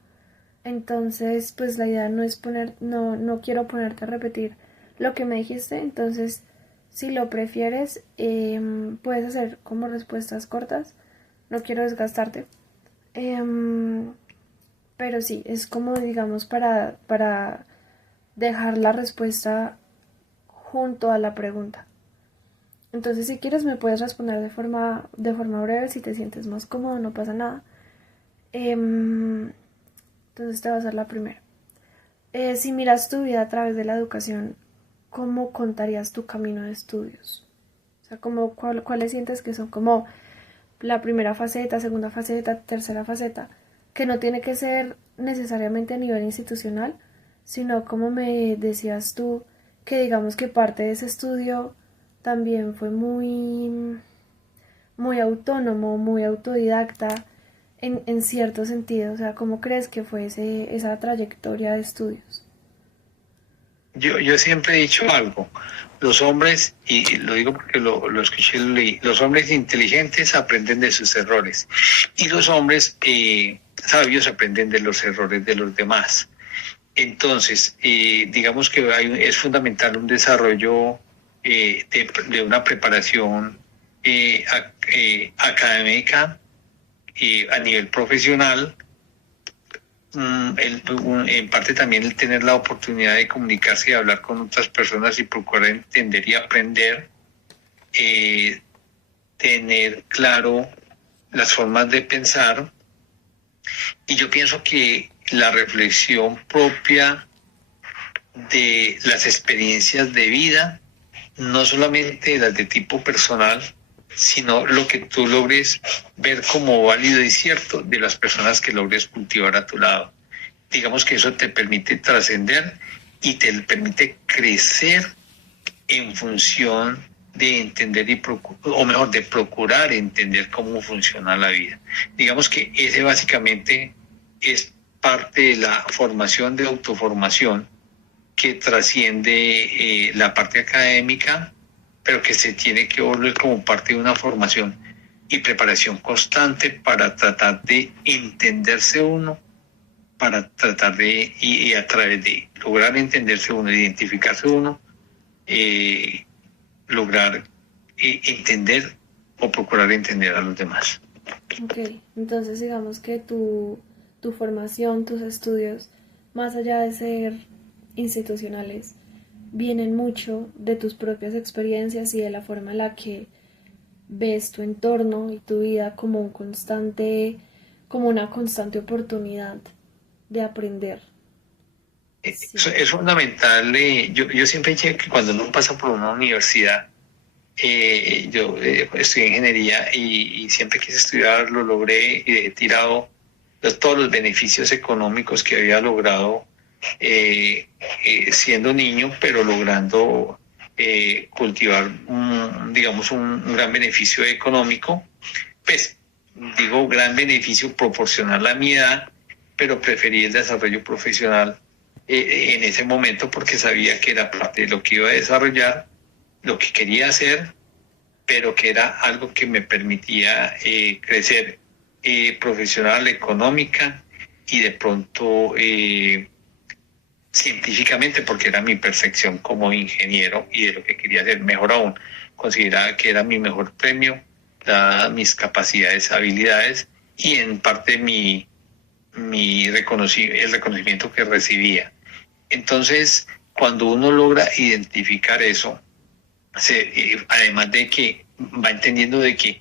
Entonces, pues la idea no es no quiero ponerte a repetir lo que me dijiste. Entonces, si lo prefieres, puedes hacer como respuestas cortas. No quiero desgastarte. Pero sí, es como digamos para dejar la respuesta junto a la pregunta. Entonces, si quieres, me puedes responder de forma breve. Si te sientes más cómodo, no pasa nada. Entonces, te voy a hacer la primera. Si miras tu vida a través de la educación, ¿cómo contarías tu camino de estudios? O sea, ¿cuáles sientes que son como la primera faceta, segunda faceta, tercera faceta? Que no tiene que ser necesariamente a nivel institucional, sino como me decías tú, que digamos que parte de ese estudio también fue muy autónomo, muy autodidacta en cierto sentido. O sea, ¿cómo crees que fue esa trayectoria de estudios? Yo siempre he dicho algo: los hombres, y lo digo porque lo escuché y lo leí, los hombres inteligentes aprenden de sus errores y los hombres sabios aprenden de los errores de los demás. Entonces, digamos que es fundamental un desarrollo de una preparación académica a nivel profesional. En parte también el tener la oportunidad de comunicarse y hablar con otras personas y procurar entender y aprender, tener claro las formas de pensar. Y yo pienso que la reflexión propia de las experiencias de vida, no solamente las de tipo personal, sino lo que tú logres ver como válido y cierto de las personas que logres cultivar a tu lado. Digamos que eso te permite trascender y te permite crecer en función de entender o mejor, de procurar entender cómo funciona la vida. Digamos que ese básicamente es parte de la formación de autoformación que trasciende la parte académica, pero que se tiene que volver como parte de una formación y preparación constante para tratar de entenderse uno, para tratar y a través de lograr entenderse uno, identificarse uno, lograr entender o procurar entender a los demás. Ok, entonces digamos que tu formación, tus estudios, más allá de ser institucionales, vienen mucho de tus propias experiencias y de la forma en la que ves tu entorno y tu vida como como una constante oportunidad de aprender. Sí. Es fundamental. Yo siempre digo que cuando uno pasa por una universidad, yo estudié ingeniería y siempre quise estudiar, lo logré y he tirado todos los beneficios económicos que había logrado siendo niño, pero logrando cultivar, digamos, un gran beneficio económico. Pues digo gran beneficio proporcional a mi edad, pero preferí el desarrollo profesional en ese momento porque sabía que era parte de lo que iba a desarrollar, lo que quería hacer, pero que era algo que me permitía crecer profesional, económica y de pronto científicamente, porque era mi percepción como ingeniero y de lo que quería hacer. Mejor aún, consideraba que era mi mejor premio, dadas mis capacidades, habilidades y en parte el reconocimiento que recibía. Entonces, cuando uno logra identificar eso, además de que va entendiendo de que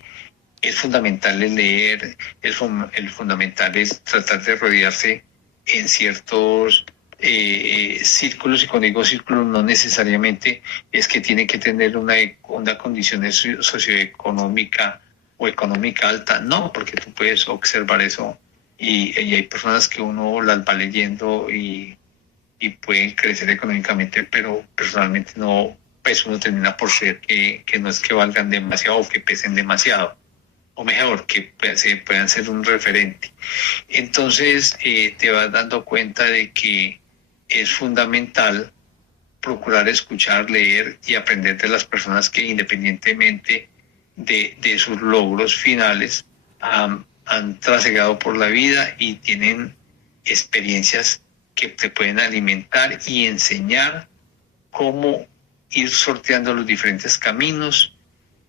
es fundamental el leer, el fundamental es tratar de rodearse en ciertos círculos, y cuando digo círculos no necesariamente es que tiene que tener una condición socioeconómica o económica alta, no, porque tú puedes observar eso y hay personas que uno las va leyendo y pueden crecer económicamente, pero personalmente no, pues uno termina por ser que no es que valgan demasiado o que pesen demasiado, o mejor, que puedan ser un referente. Entonces te vas dando cuenta de que es fundamental procurar escuchar, leer y aprender de las personas que independientemente de sus logros finales han trasegado por la vida y tienen experiencias que te pueden alimentar y enseñar cómo ir sorteando los diferentes caminos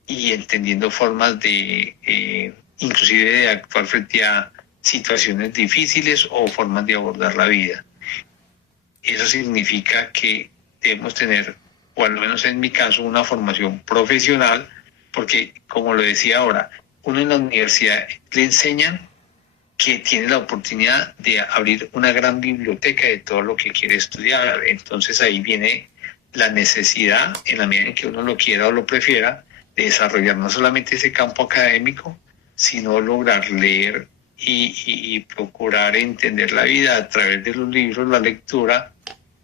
y entendiendo formas de, inclusive de actuar frente a situaciones difíciles o formas de abordar la vida. Eso significa que debemos tener, o al menos en mi caso, una formación profesional, porque como lo decía ahora, uno en la universidad le enseñan que tiene la oportunidad de abrir una gran biblioteca de todo lo que quiere estudiar. Entonces ahí viene la necesidad, en la medida en que uno lo quiera o lo prefiera, de desarrollar no solamente ese campo académico, sino lograr leer y procurar entender la vida a través de los libros, la lectura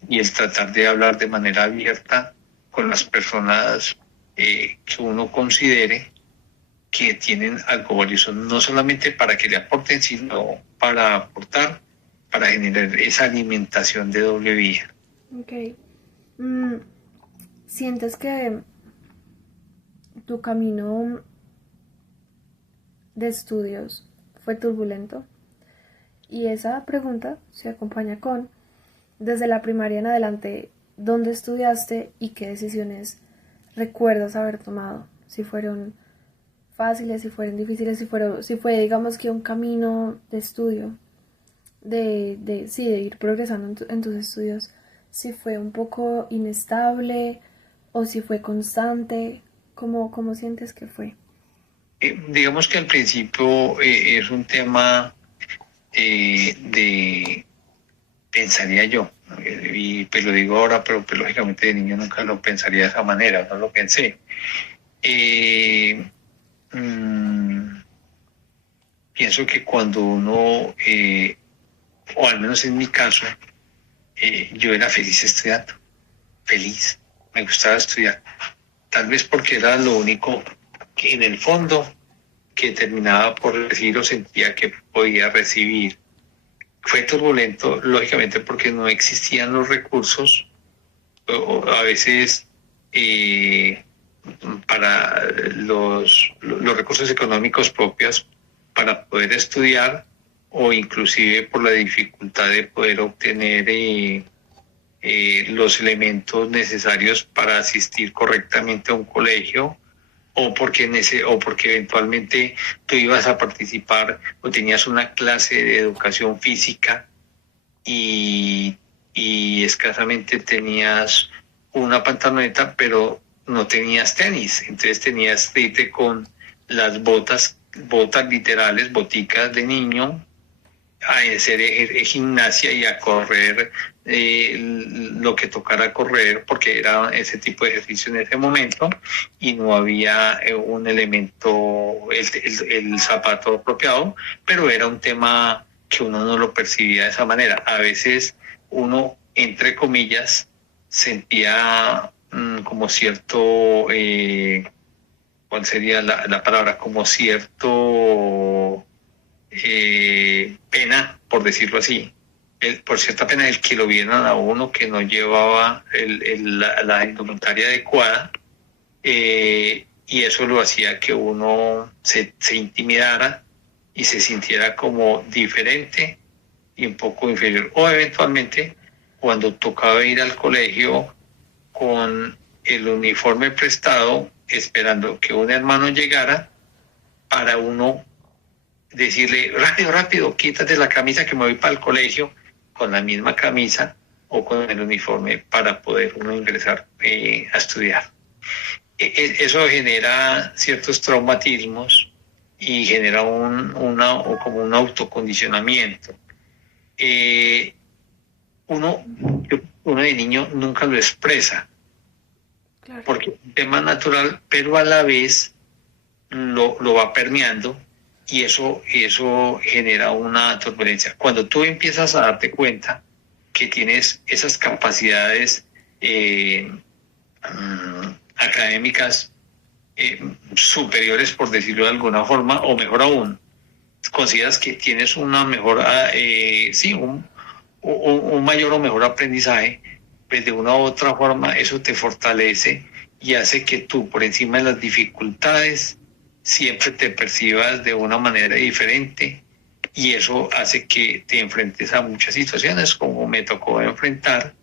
y el tratar de hablar de manera abierta con las personas que uno considere que tienen algo valioso, no solamente para que le aporten, sino para aportar, para generar esa alimentación de doble vía. Ok. ¿Sientes que tu camino de estudios fue turbulento? Y esa pregunta se acompaña con, desde la primaria en adelante, ¿dónde estudiaste y qué decisiones recuerdas haber tomado? Si fueron fáciles, si fueron difíciles, si fue, digamos que un camino de estudio, sí, de ir progresando en tus estudios, si fue un poco inestable o si fue constante, ¿cómo sientes que fue? Digamos que al principio es un tema pensaría yo, y pues lo digo ahora, pero pues, lógicamente de niño nunca lo pensaría de esa manera, no lo pensé. Pienso que cuando uno, o al menos en mi caso, yo era feliz estudiando, feliz, me gustaba estudiar, tal vez porque era lo único que en el fondo que terminaba por recibir o sentía que podía recibir. Fue turbulento, lógicamente, porque no existían los recursos, o a veces para los recursos económicos propios para poder estudiar, o inclusive por la dificultad de poder obtener los elementos necesarios para asistir correctamente a un colegio, o porque eventualmente tú ibas a participar o tenías una clase de educación física y escasamente tenías una pantaloneta, pero no tenías tenis. Entonces tenías que irte con las botas literales, boticas de niño, a hacer gimnasia y a correr lo que tocara correr, porque era ese tipo de ejercicio en ese momento y no había un elemento, el zapato apropiado, pero era un tema que uno no lo percibía de esa manera. A veces uno, entre comillas, sentía como cierto, ¿cuál sería la palabra? Como cierto pena, por decirlo así, por cierta pena, el que lo vieran a uno que no llevaba la indumentaria adecuada, y eso lo hacía que uno se intimidara y se sintiera como diferente y un poco inferior. O eventualmente, cuando tocaba ir al colegio con el uniforme prestado, esperando que un hermano llegara para uno decirle, rápido, rápido, quítate la camisa que me voy para el colegio, con la misma camisa o con el uniforme para poder uno ingresar a estudiar. Eso genera ciertos traumatismos y genera como un autocondicionamiento. Eh, uno, uno de niño nunca lo expresa, Claro. porque es un tema natural, pero a la vez lo va permeando y eso genera una turbulencia. Cuando tú empiezas a darte cuenta que tienes esas capacidades académicas superiores, por decirlo de alguna forma, o mejor aún, consideras que tienes una mejor, un mayor o mejor aprendizaje, pues de una u otra forma eso te fortalece y hace que tú, por encima de las dificultades, siempre te percibas de una manera diferente, y eso hace que te enfrentes a muchas situaciones, como me tocó enfrentar,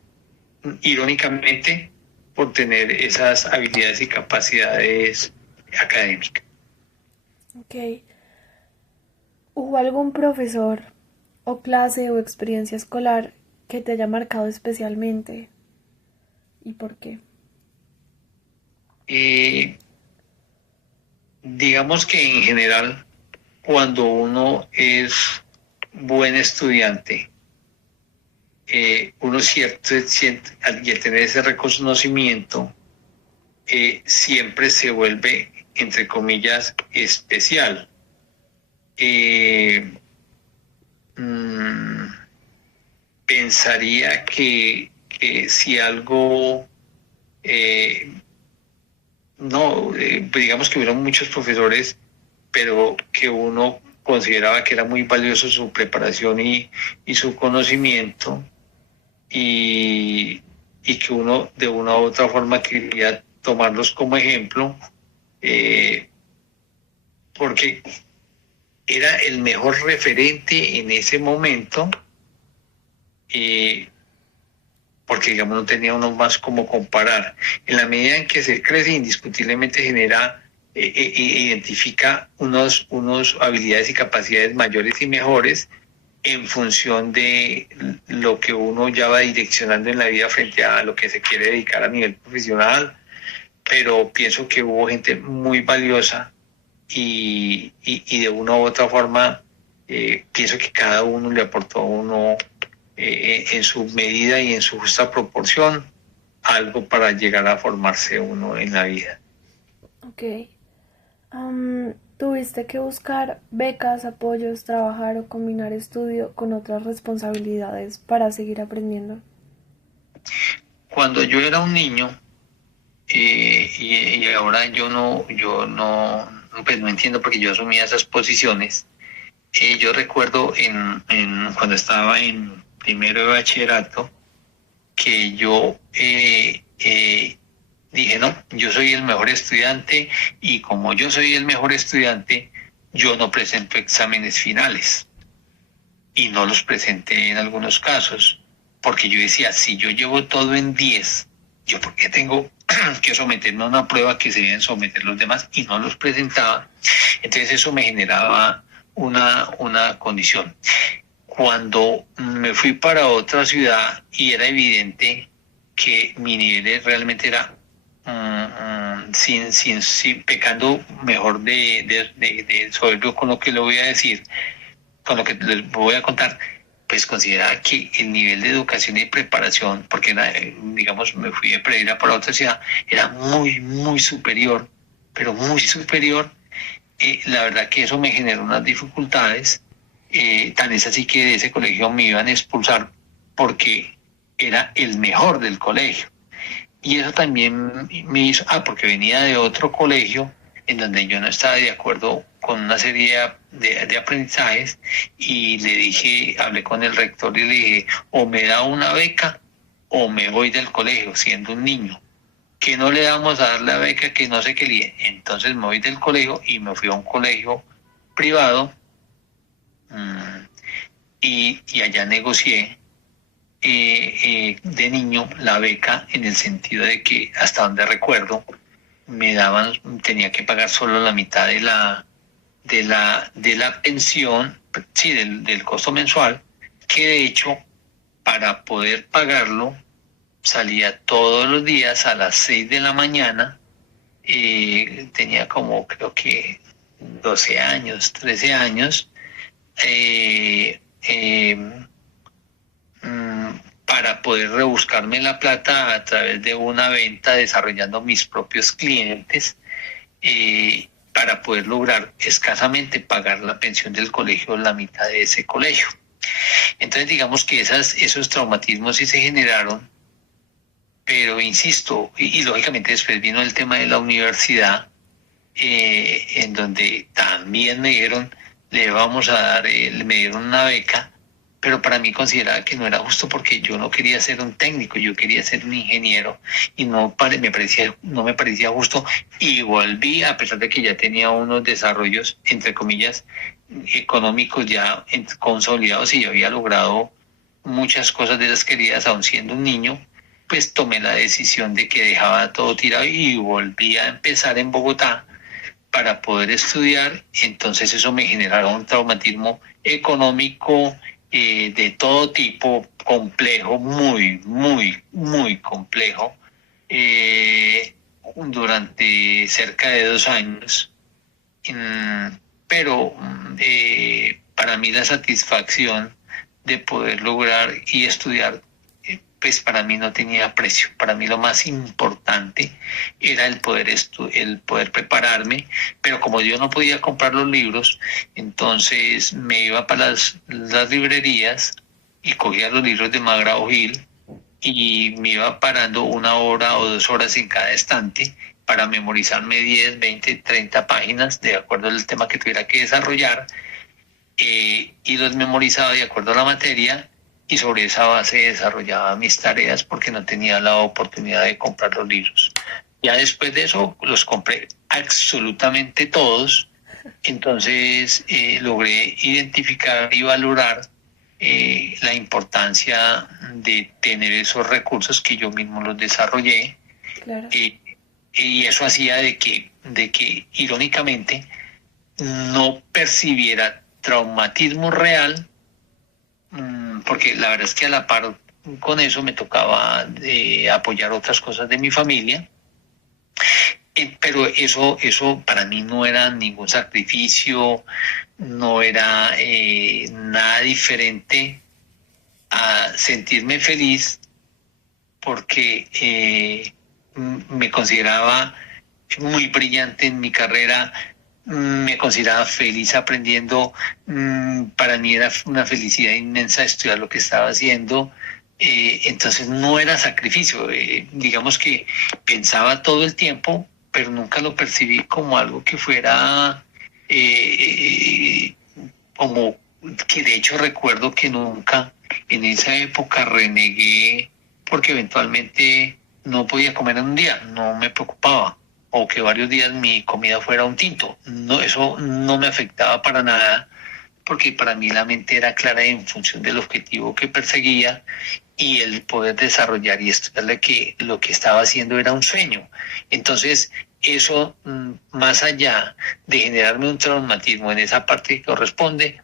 irónicamente, por tener esas habilidades y capacidades académicas. Ok. ¿Hubo algún profesor o clase o experiencia escolar que te haya marcado especialmente? ¿Y por qué? Digamos que en general, cuando uno es buen estudiante, uno siente, al tener ese reconocimiento, siempre se vuelve, entre comillas, especial. Pensaría que si algo, no, digamos que hubieron muchos profesores, pero que uno consideraba que era muy valioso su preparación y su conocimiento, y que uno de una u otra forma quería tomarlos como ejemplo, porque era el mejor referente en ese momento, porque digamos no tenía uno más como comparar. En la medida en que se crece, indiscutiblemente genera, identifica unos habilidades y capacidades mayores y mejores en función de lo que uno ya va direccionando en la vida frente a lo que se quiere dedicar a nivel profesional. Pero pienso que hubo gente muy valiosa, y de una u otra forma, pienso que cada uno le aportó a uno, en su medida y en su justa proporción, algo para llegar a formarse uno en la vida. Ok. ¿Tuviste que buscar becas, apoyos, trabajar o combinar estudio con otras responsabilidades para seguir aprendiendo? Cuando yo era un niño, y ahora pues no entiendo porque yo asumía esas posiciones. Yo recuerdo cuando estaba en primero de bachillerato, que yo dije, no, yo soy el mejor estudiante, y como yo soy el mejor estudiante, yo no presento exámenes finales, y no los presenté en algunos casos, porque yo decía, si yo llevo todo en 10, ¿yo por qué tengo que someterme a una prueba que se deben someter los demás? Y no los presentaba. Entonces eso me generaba una condición. Cuando me fui para otra ciudad y era evidente que mi nivel realmente era, sin pecando mejor de soberbio con lo que le voy a decir, con lo que les voy a contar, pues consideraba que el nivel de educación y preparación, porque digamos me fui de Pereira para otra ciudad, era muy, muy superior, pero muy superior. La verdad que eso me generó unas dificultades, tan es así que de ese colegio me iban a expulsar porque era el mejor del colegio. Y eso también me hizo, porque venía de otro colegio en donde yo no estaba de acuerdo con una serie de aprendizajes y le dije, hablé con el rector y le dije, o me da una beca o me voy del colegio siendo un niño, que no le vamos a dar la beca, que no sé qué le. Entonces me voy del colegio y me fui a un colegio privado y allá negocié de niño la beca en el sentido de que hasta donde recuerdo me daban, tenía que pagar solo la mitad de la pensión, sí, del costo mensual, que de hecho para poder pagarlo salía todos los días a las 6 de la mañana, tenía como creo que 12 años, 13 años, eh, eh, para poder rebuscarme la plata a través de una venta, desarrollando mis propios clientes, para poder lograr escasamente pagar la pensión del colegio, la mitad de ese colegio. Entonces digamos que esos traumatismos sí se generaron, pero insisto, y lógicamente después vino el tema de la universidad, en donde también me dijeron, le vamos a dar, me dieron una beca, pero para mí consideraba que no era justo porque yo no quería ser un técnico, yo quería ser un ingeniero y no me parecía justo, y volví, a pesar de que ya tenía unos desarrollos, entre comillas, económicos ya consolidados y había logrado muchas cosas de las queridas aún siendo un niño, pues tomé la decisión de que dejaba todo tirado y volví a empezar en Bogotá para poder estudiar. Entonces eso me generaba un traumatismo económico, de todo tipo, complejo, muy, muy, muy complejo, durante cerca de 2 años. Pero para mí la satisfacción de poder lograr y estudiar, pues para mí no tenía precio. Para mí lo más importante era el poder prepararme, pero como yo no podía comprar los libros, entonces me iba para las librerías y cogía los libros de Magrao Gil y me iba parando 1 hora o 2 horas en cada estante para memorizarme 10, 20, 30 páginas de acuerdo al tema que tuviera que desarrollar, y los memorizaba de acuerdo a la materia, y sobre esa base desarrollaba mis tareas porque no tenía la oportunidad de comprar los libros. Ya después de eso los compré absolutamente todos, entonces logré identificar y valorar la importancia de tener esos recursos que yo mismo los desarrollé. Claro. Y eso hacía de que irónicamente no percibiera traumatismo real, porque la verdad es que a la par con eso me tocaba apoyar otras cosas de mi familia, pero eso para mí no era ningún sacrificio, no era nada diferente a sentirme feliz porque me consideraba muy brillante en mi carrera, me consideraba feliz aprendiendo, para mí era una felicidad inmensa estudiar lo que estaba haciendo, entonces no era sacrificio, digamos que pensaba todo el tiempo, pero nunca lo percibí como algo que fuera como que de hecho recuerdo que nunca en esa época renegué porque eventualmente no podía comer en un día, no me preocupaba, o que varios días mi comida fuera un tinto. No, eso no me afectaba para nada, porque para mí la mente era clara en función del objetivo que perseguía y el poder desarrollar y estudiarle que lo que estaba haciendo era un sueño. Entonces, eso, más allá de generarme un traumatismo en esa parte que corresponde,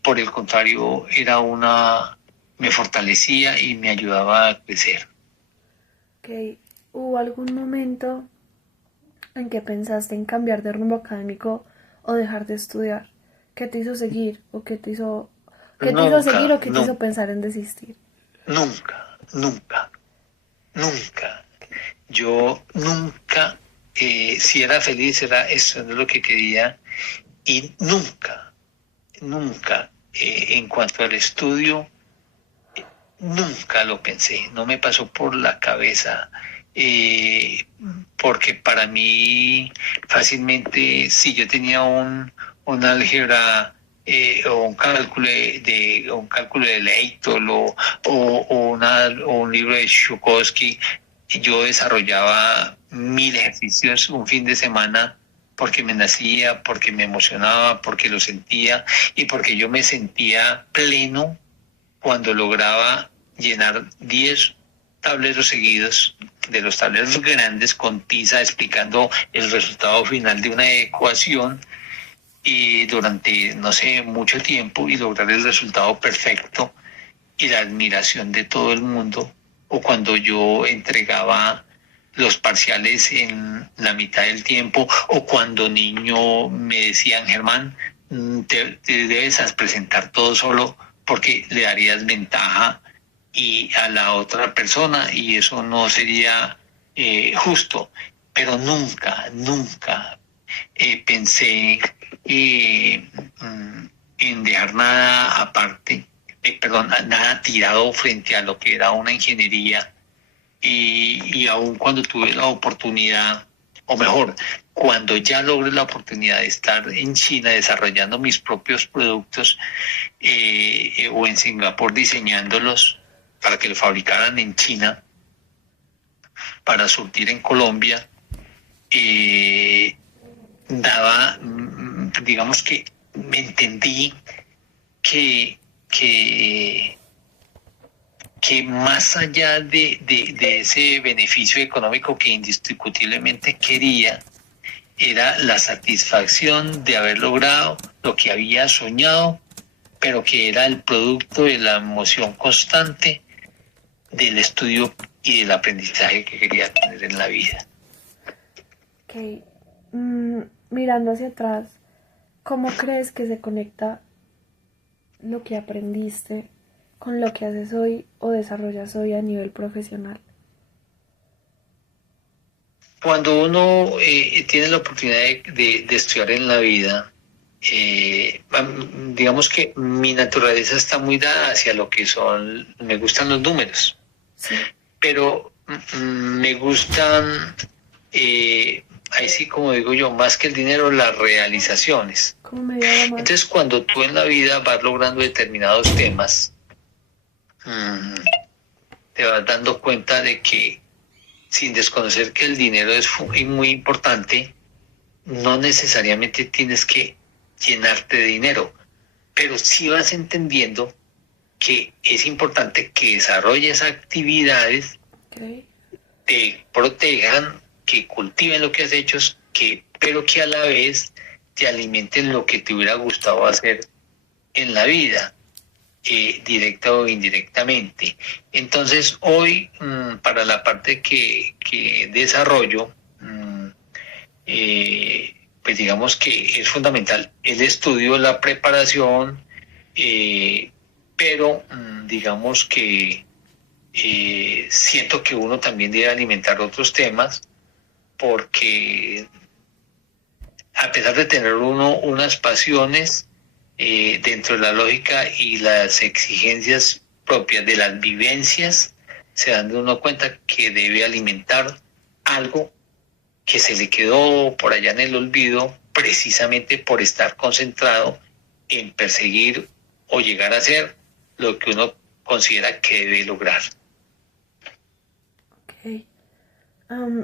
por el contrario, me fortalecía y me ayudaba a crecer. Ok, ¿hubo algún momento en que pensaste en cambiar de rumbo académico o dejar de estudiar? ¿Qué te hizo seguir o Nunca, qué te hizo pensar en desistir? nunca, nunca, nunca. Yo nunca, si era feliz, era estudiando lo que quería, y nunca, nunca, en cuanto al estudio, nunca lo pensé, no me pasó por la cabeza eh, porque para mí fácilmente si yo tenía un álgebra o un cálculo de Leibniz o un libro de Shukovsky, yo desarrollaba 1000 ejercicios un fin de semana porque me nacía, porque me emocionaba, porque lo sentía y porque yo me sentía pleno cuando lograba llenar 10 tableros seguidos, de los tableros grandes con tiza explicando el resultado final de una ecuación y durante, no sé, mucho tiempo y lograr el resultado perfecto y la admiración de todo el mundo, o cuando yo entregaba los parciales en la mitad del tiempo, o cuando niño me decían, Germán, te debes presentar todo solo porque le darías ventaja y a la otra persona y eso no sería justo. Pero nunca pensé eh, en dejar nada aparte, perdón, nada tirado frente a lo que era una ingeniería y aun cuando tuve la oportunidad, o mejor, cuando ya logré la oportunidad de estar en China desarrollando mis propios productos o en Singapur diseñándolos para que lo fabricaran en China, para surtir en Colombia, eh, digamos que me entendí que, que, que más allá de ese beneficio económico que indiscutiblemente quería, era la satisfacción de haber logrado lo que había soñado, pero que era el producto de la emoción constante del estudio y del aprendizaje que quería tener en la vida. Ok. Mirando hacia atrás, ¿cómo crees que se conecta lo que aprendiste con lo que haces hoy o desarrollas hoy a nivel profesional? Cuando uno tiene la oportunidad de estudiar en la vida, digamos que mi naturaleza está muy dada hacia lo que son, me gustan los números, Sí. pero me gustan, ahí sí como digo yo, más que el dinero, las realizaciones. Como media más. Entonces cuando tú en la vida vas logrando determinados temas, te vas dando cuenta de que sin desconocer que el dinero es muy importante, no necesariamente tienes que llenarte de dinero, pero sí vas entendiendo que es importante que desarrolles actividades, Okay. te protejan, que cultiven lo que has hecho, pero que a la vez te alimenten lo que te hubiera gustado hacer en la vida, directa o indirectamente. Entonces, hoy, para la parte que desarrollo, pues digamos que es fundamental el estudio, la preparación, pero digamos que siento que uno también debe alimentar otros temas porque a pesar de tener uno unas pasiones dentro de la lógica y las exigencias propias de las vivencias, se dan uno cuenta que debe alimentar algo que se le quedó por allá en el olvido precisamente por estar concentrado en perseguir o llegar a ser lo que uno considera que debe lograr. Ok.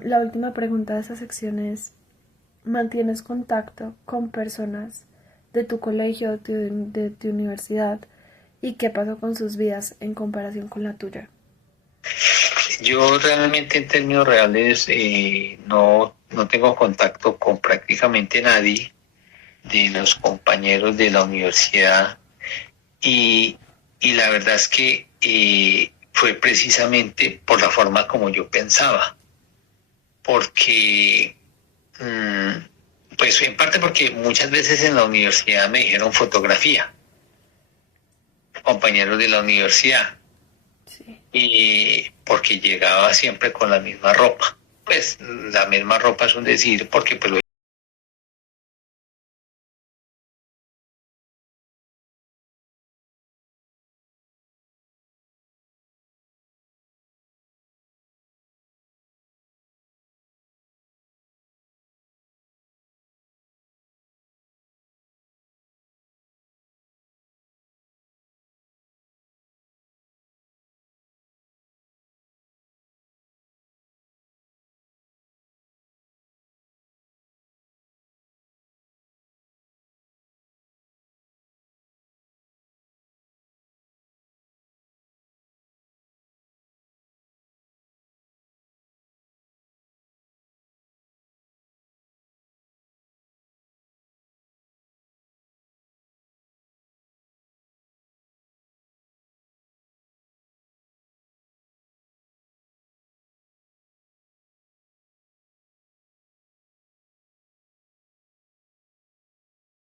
La última pregunta de esta sección es, ¿mantienes contacto con personas de tu colegio, de tu universidad? ¿Y qué pasó con sus vidas en comparación con la tuya? Yo realmente en términos reales no tengo contacto con prácticamente nadie de los compañeros de la universidad y, y la verdad es que fue precisamente por la forma como yo pensaba, porque pues en parte porque muchas veces en la universidad me dijeron fotografía, compañeros de la universidad, Sí. y porque llegaba siempre con la misma ropa. Pues la misma ropa es un decir, porque pues